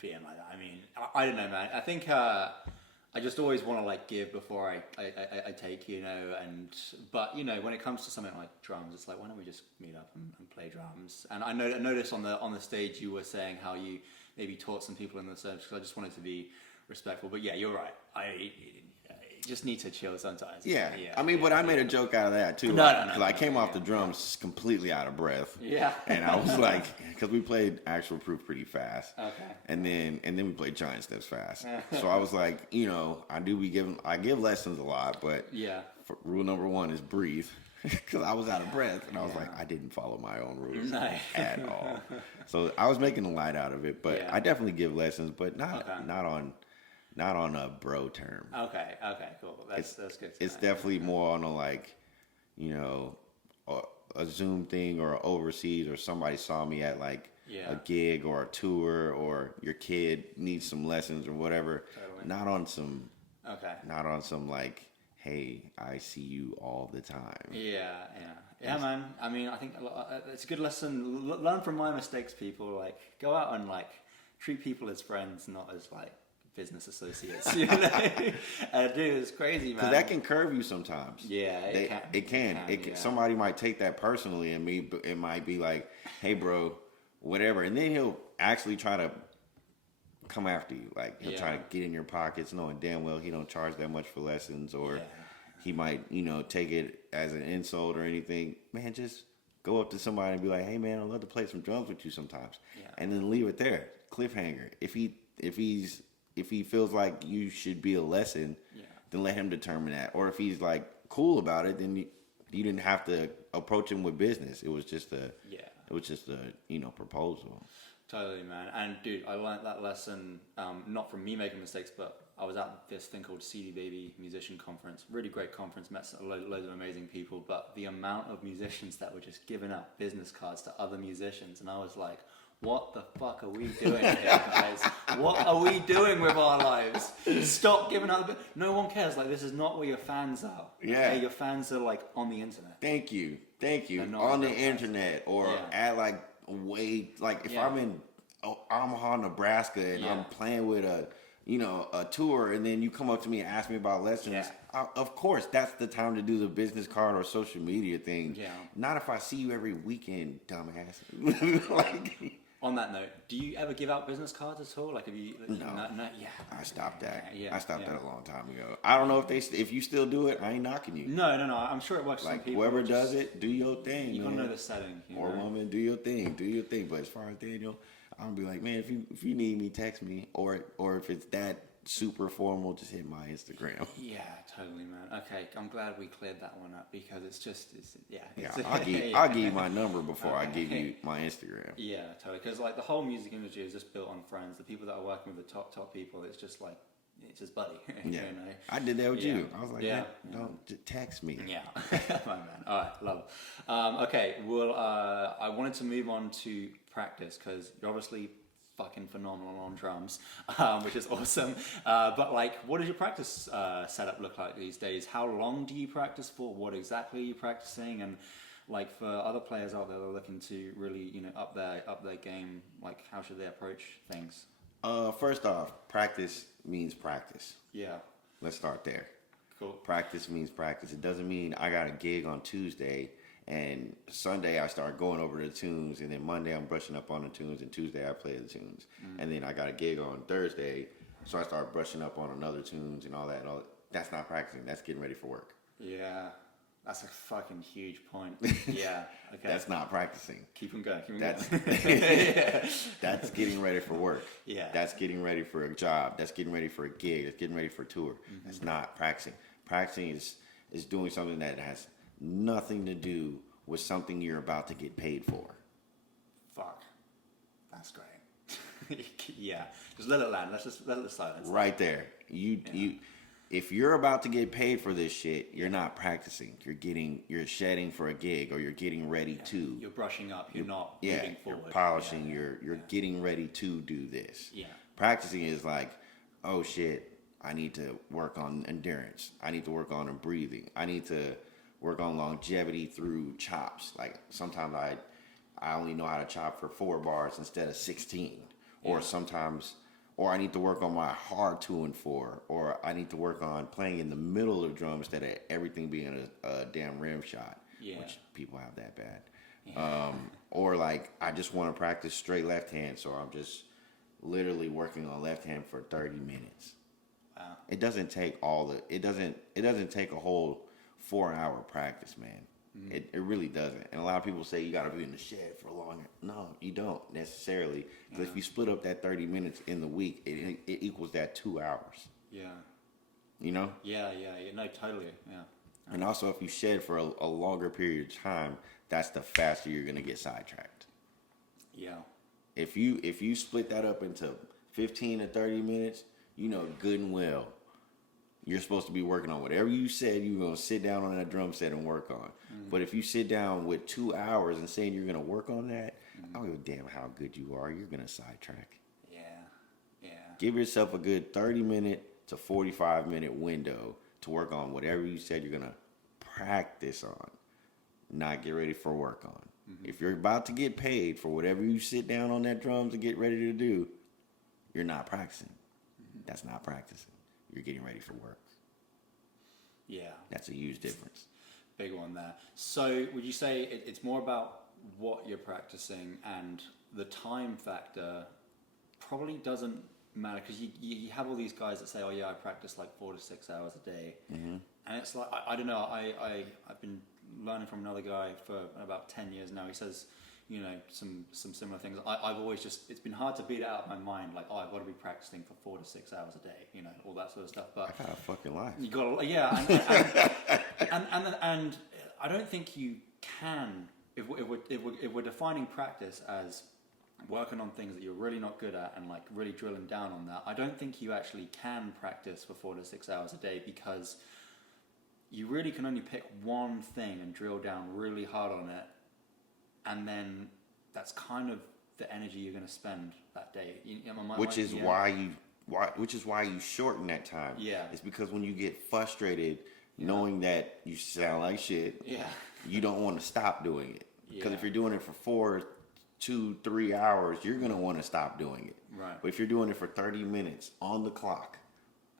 being like that. I mean, I don't know, man. I think I just always want to like give before I take, but when it comes to something like drums, it's like, why don't we just meet up and play drums? And I noticed on the stage you were saying how you maybe taught some people in the service, because I just wanted to be respectful. But yeah, you're right. I just need to chill sometimes. Yeah. I mean, but I made a joke out of that too. Because I came off the drums completely out of breath. Yeah. And I was like, because we played Actual Proof pretty fast. Okay. And then we played Giant Steps fast. So I was like, I give lessons a lot, but rule number 1 is breathe. Because I was out of breath, and I was like, I didn't follow my own rules at all. So I was making a light out of it, but I definitely give lessons, but not on a bro term. Okay, cool. That's good. It's definitely more on a a Zoom thing or overseas, or somebody saw me at a gig or a tour, or your kid needs some lessons or whatever. Totally. Not on some like, hey, I see you all the time. Yeah, man. I mean, I think it's a good lesson. Learn from my mistakes, people. Like, go out and treat people as friends, not as business associates. Dude, it's crazy, man. Because that can curve you sometimes. Yeah, it can. Somebody might take that personally, and it might be like, hey, bro, whatever. And then he'll actually try to come after you. Like, he'll try to get in your pockets, knowing damn well he don't charge that much for lessons, or he might, take it as an insult or anything. Man, just go up to somebody and be like, hey, man, I'd love to play some drums with you sometimes. Yeah. And then leave it there. cliffhanger. If he feels like you should be a lesson, then let him determine that. Or if he's like cool about it, then you didn't have to approach him with business. It was just a proposal. Totally, man. And dude, I learned that lesson not from me making mistakes, but I was at this thing called CD Baby Musician Conference. Really great conference, met loads of amazing people, but the amount of musicians that were just giving out business cards to other musicians, and I was like, what the fuck are we doing here, guys? What are we doing with our lives? Stop giving out no one cares. Like, this is not where your fans are. Yeah. Okay? Your fans are like on the internet. Thank you. On the internet or at like if I'm in Omaha, Nebraska, and I'm playing with a tour, and then you come up to me and ask me about lessons. Of course, that's the time to do the business card or social media thing. Yeah. Not if I see you every weekend, dumbass. On that note, do you ever give out business cards at all? Like, have you? No. Yeah. I stopped that. I stopped that a long time ago. I don't know if you still do it. I ain't knocking you. No. I'm sure it works. Like, whoever does it, do your thing. You gotta know the setting. Or woman, do your thing. But as far as Daniel, I'm gonna be like, man, if you need me, text me. Or if it's that super formal, just hit my Instagram. Yeah, totally, man. Okay, I'm glad we cleared that one up because I'll give you my number before I give you my Instagram. Yeah, totally. Because like the whole music industry is just built on friends. The people that are working with the top people, it's just buddy. Yeah, I did that with you. I was like, don't just text me. Yeah, my man. All right, love it. Okay, well, I wanted to move on to practice because you're obviously fucking phenomenal on drums, which is awesome. But like, what does your practice setup look like these days? How long do you practice for? What exactly are you practicing? And like for other players out there that are looking to really, up their game, like how should they approach things? First off, practice means practice. Yeah. Let's start there. Cool. Practice means practice. It doesn't mean I got a gig on Tuesday and Sunday I start going over the tunes, and then Monday I'm brushing up on the tunes, and Tuesday I play the tunes. And then I got a gig on Thursday, so I start brushing up on another tunes and all that. That's not practicing. That's getting ready for work. Yeah. That's a fucking huge point. Yeah. Okay. That's not practicing. Keep them going. That's getting ready for work. Yeah. That's getting ready for a job. That's getting ready for a gig. That's getting ready for a tour. That's not practicing. Practicing is doing something that has nothing to do with something you're about to get paid for. Fuck. That's great. Yeah. Just let it land. Let's just let it silence. Right there. If you're about to get paid for this shit, you're not practicing. You're shedding for a gig, or you're getting ready to. You're brushing up. You're not moving forward. You're polishing. You're getting ready to do this. Yeah. Practicing is like, oh shit, I need to work on endurance. I need to work on breathing. I need to work on longevity through chops. Like sometimes I only know how to chop for 4 bars instead of 16, or sometimes. Or I need to work on my hard 2 and 4, or I need to work on playing in the middle of the drum instead of everything being a damn rim shot, which people have that bad. Yeah. Or like I just want to practice straight left hand, so I'm just literally working on left hand for 30 minutes. Wow. It doesn't take it doesn't take a whole 4-hour practice, man. It really doesn't. And a lot of people say you got to be in the shed for longer. No, you don't necessarily. Because if you split up that 30 minutes in the week, it equals that 2 hours. Yeah. You know? Yeah. No, totally. Yeah. And also, if you shed for a longer period of time, that's the faster you're going to get sidetracked. Yeah. If you split that up into 15 to 30 minutes, you know good and well you're supposed to be working on whatever you said you were going to sit down on that drum set and work on. But if you sit down with 2 hours and saying you're going to work on that, I don't give a damn how good you are. You're going to sidetrack. Yeah. Give yourself a good 30-minute to 45-minute window to work on whatever you said you're going to practice on, not get ready for work on. If you're about to get paid for whatever you sit down on that drum to get ready to do, you're not practicing. That's not practicing. You're getting ready for work. Yeah. That's a huge difference. Big one there. So would you say it's more about what you're practicing, and the time factor probably doesn't matter, because you have all these guys that say, oh yeah, I practice like 4 to 6 hours a day. And it's like, I don't know, I've been learning from another guy for about 10 years now. He says you know, some similar things. I've always it's been hard to beat it out of my mind, like, oh, I've got to be practicing for 4 to 6 hours a day, you know, all that sort of stuff. But I got a fucking life. you got and I don't think you can, if we're defining practice as working on things that you're really not good at and like really drilling down on that, I don't think you actually can practice for 4 to 6 hours a day, because you really can only pick one thing and drill down really hard on it, and then that's kind of the energy you're going to spend that day. Which is why you shorten that time. Yeah, it's because when you get frustrated, knowing that you sound like shit, you don't want to stop doing it. Because if you're doing it for 2-3 hours, you're going to want to stop doing it. Right. But if you're doing it for 30 minutes on the clock,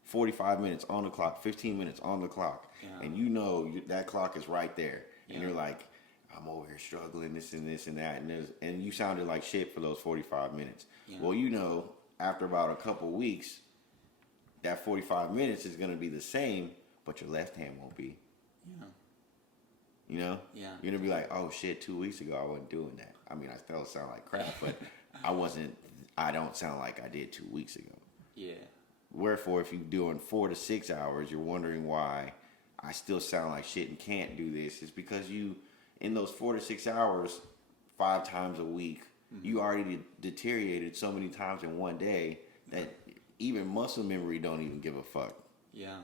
45 minutes on the clock, 15 minutes on the clock, and you know that clock is right there, and you're like, I'm over here struggling, this and this and that, and you sounded like shit for those 45 minutes. Well, you know, after about a couple weeks, that 45 minutes is going to be the same, but your left hand won't be. Yeah. You know? Yeah. You're going to be like, oh shit, 2 weeks ago I wasn't doing that. I mean, I still sound like crap, but I don't sound like I did 2 weeks ago. Yeah. Wherefore, if you're doing 4 to 6 hours, you're wondering why I still sound like shit and can't do this. It's because you, in those 4 to 6 hours, 5 times a week, you already deteriorated so many times in one day that even muscle memory don't even give a fuck. Yeah.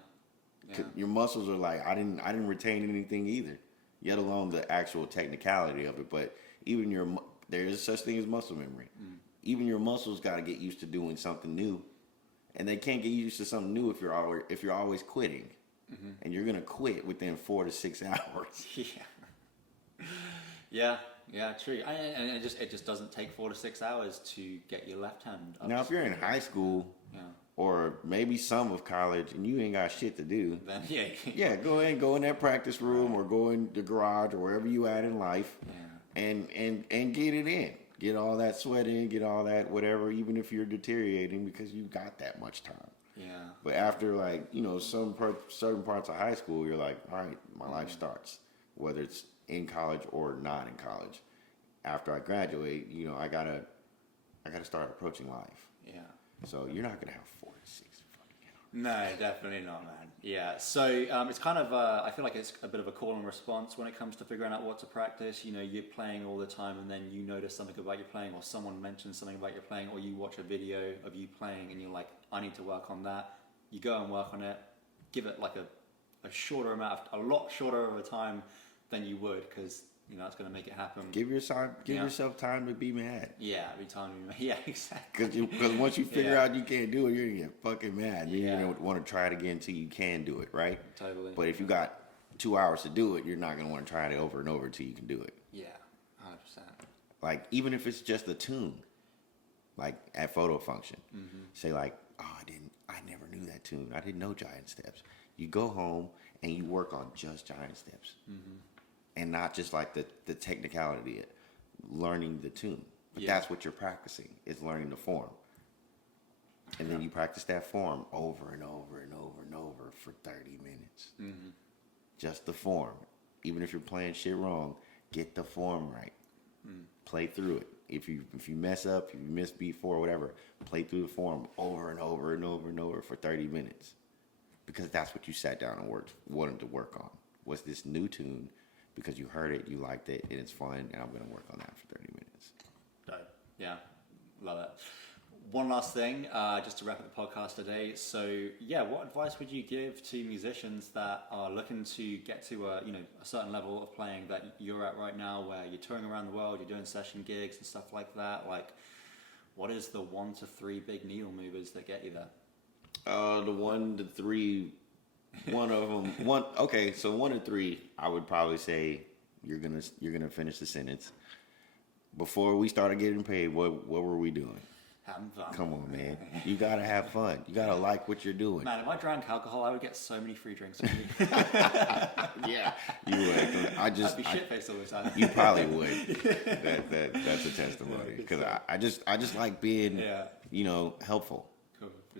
Your muscles are like, I didn't retain anything either, yet alone the actual technicality of it. But even there is such thing as muscle memory. Even your muscles got to get used to doing something new, and they can't get used to something new if you're always quitting, and you're gonna quit within 4 to 6 hours. Yeah, true. And it just doesn't take 4 to 6 hours to get your left hand up. Now, if you're in high school, or maybe some of college, and you ain't got shit to do, then go in that practice room, or go in the garage, or wherever you at in life, and get it in. Get all that sweat in, get all that whatever, even if you're deteriorating, because you got that much time. Yeah. But after, like, you know, certain parts of high school, you're like, all right, my life starts, whether it's in college or not in college. After I graduate, you know, I gotta start approaching life. Yeah. So you're not gonna have 4 to 6 fucking hours. No, definitely not, man. Yeah. So it's kind of I feel like it's a bit of a call and response when it comes to figuring out what to practice. You know, you're playing all the time, and then you notice something about your playing, or someone mentions something about your playing, or you watch a video of you playing, and you're like, I need to work on that. You go and work on it. Give it like a lot shorter of a time than you would, because you know it's going to make it happen. Give yourself time to be mad. Yeah, every time you be mad. Yeah, exactly. Because once you figure out you can't do it, you're gonna get fucking mad. You're gonna want to try it again until you can do it, right? Totally. But if you got 2 hours to do it, you're not gonna want to try it over and over until you can do it. Yeah, 100%. Like, even if it's just a tune, like at photo function, say like, oh, I never knew that tune. I didn't know giant steps. You go home and you work on just giant steps. And not just like the technicality of learning the tune. But that's what you're practicing, is learning the form. And then you practice that form over and over and over and over for 30 minutes. Just the form. Even if you're playing shit wrong, get the form right. Play through it. If you mess up, if you miss beat 4 or whatever, play through the form over and over and over and over for 30 minutes. Because that's what you sat down and wanted to work on. Was this new tune? Because you heard it, you liked it, and it's fun, and I'm going to work on that for 30 minutes. Yeah, love it. One last thing, just to wrap up the podcast today. So, what advice would you give to musicians that are looking to get to a certain level of playing that you're at right now, where you're touring around the world, you're doing session gigs and stuff like that? Like, what is the 1 to 3 big needle movers that get you there? The 1 to 3. One of them. So 1 to 3, I would probably say you're gonna finish the sentence. Before we started getting paid, what were we doing? Having fun. Come on, man. You gotta have fun. You gotta like what you're doing. Man, if I drank alcohol, I would get so many free drinks from you. Yeah, you would. I'd be shit-faced all the time. You probably would. That's a testimony, because I just like being helpful.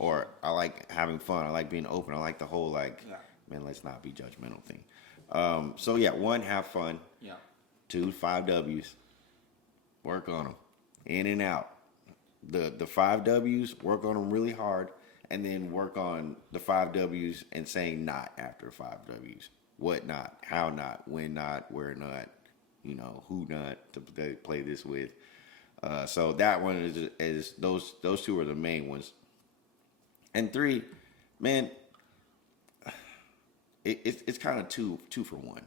Or I like having fun. I like being open. I like the whole man, let's not be judgmental thing. 1, have fun. 2, 5 W's. Work on them. In and out. The 5 W's, work on them really hard, and then work on the 5 W's and saying not after 5 W's. What not, how not, when not, where not, who not to play this with. So that one is those two are the main ones. And 3, man, it's kind of two for one.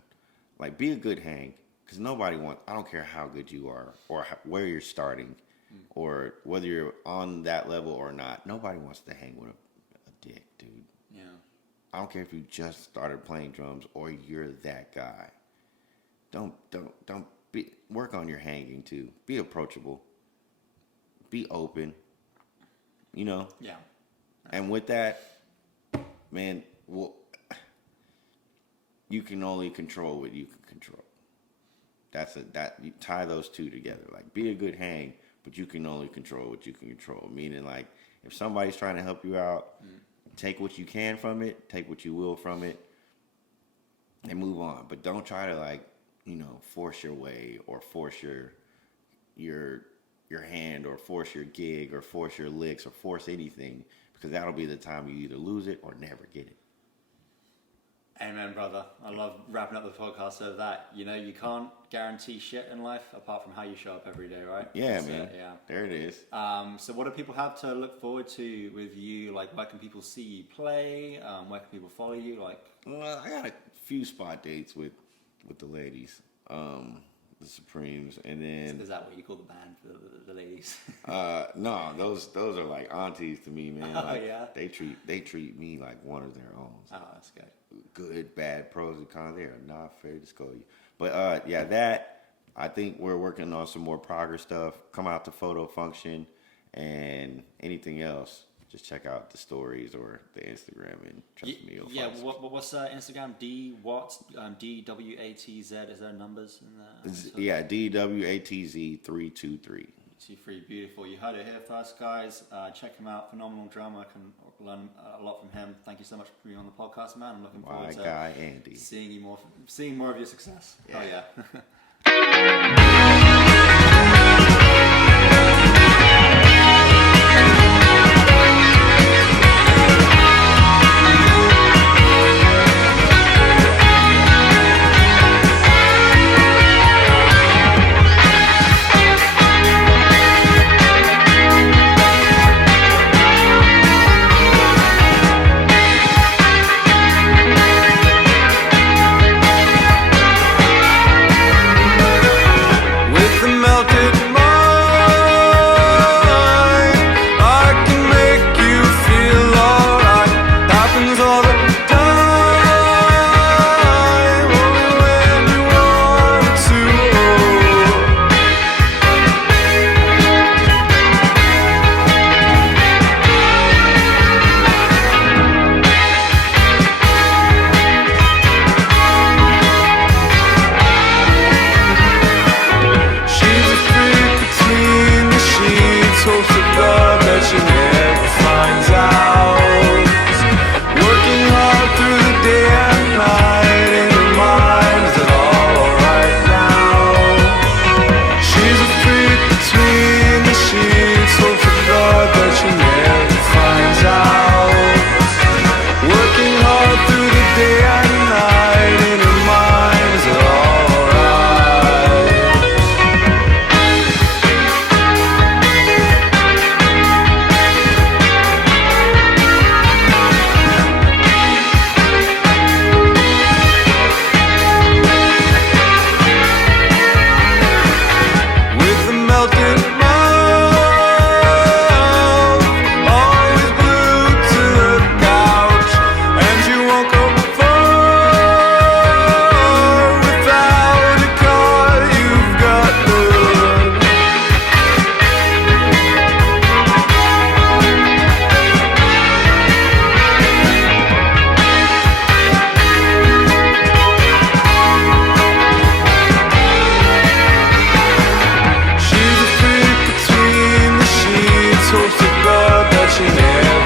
Like, be a good hang, because I don't care how good you are or where you're starting or whether you're on that level or not. Nobody wants to hang with a dick, dude. Yeah. I don't care if you just started playing drums or you're that guy. Don't work on your hanging too. Be approachable. Be open. Yeah. And with that, man, you can only control what you can control. You tie those two together. Like, be a good hang, but you can only control what you can control. Meaning, like, if somebody's trying to help you out, take what you can from it, take what you will from it, and move on. But don't try to, force your way or force your hand or force your gig or force your licks or force anything, because that'll be the time you either lose it or never get it. Amen, brother. I love wrapping up the podcast over that. You can't guarantee shit in life apart from how you show up every day, right? Yeah, man. Yeah. There it is. So what do people have to look forward to with you? Like, where can people see you play? Where can people follow you? Well, I got a few spot dates with the ladies, the Supremes, and then... Is that what you call the band for the ladies? No, those are like aunties to me, man. Oh, yeah? They treat me like one of their own. Oh, that's good. Good, bad, pros and cons. They are not afraid to scold you. But that, I think we're working on some more progress stuff. Come out to Photo Function, and anything else, just check out the stories or the Instagram, and trust me, you'll find what's Instagram? DWATZ? Is there numbers in there? Yeah, DWATZ 323. 23, beautiful. You heard it here first, guys. Check him out. Phenomenal drummer. I can learn a lot from him. Thank you so much for being on the podcast, man. I'm looking forward to Andy. seeing more of your success. Yeah. Oh yeah. She never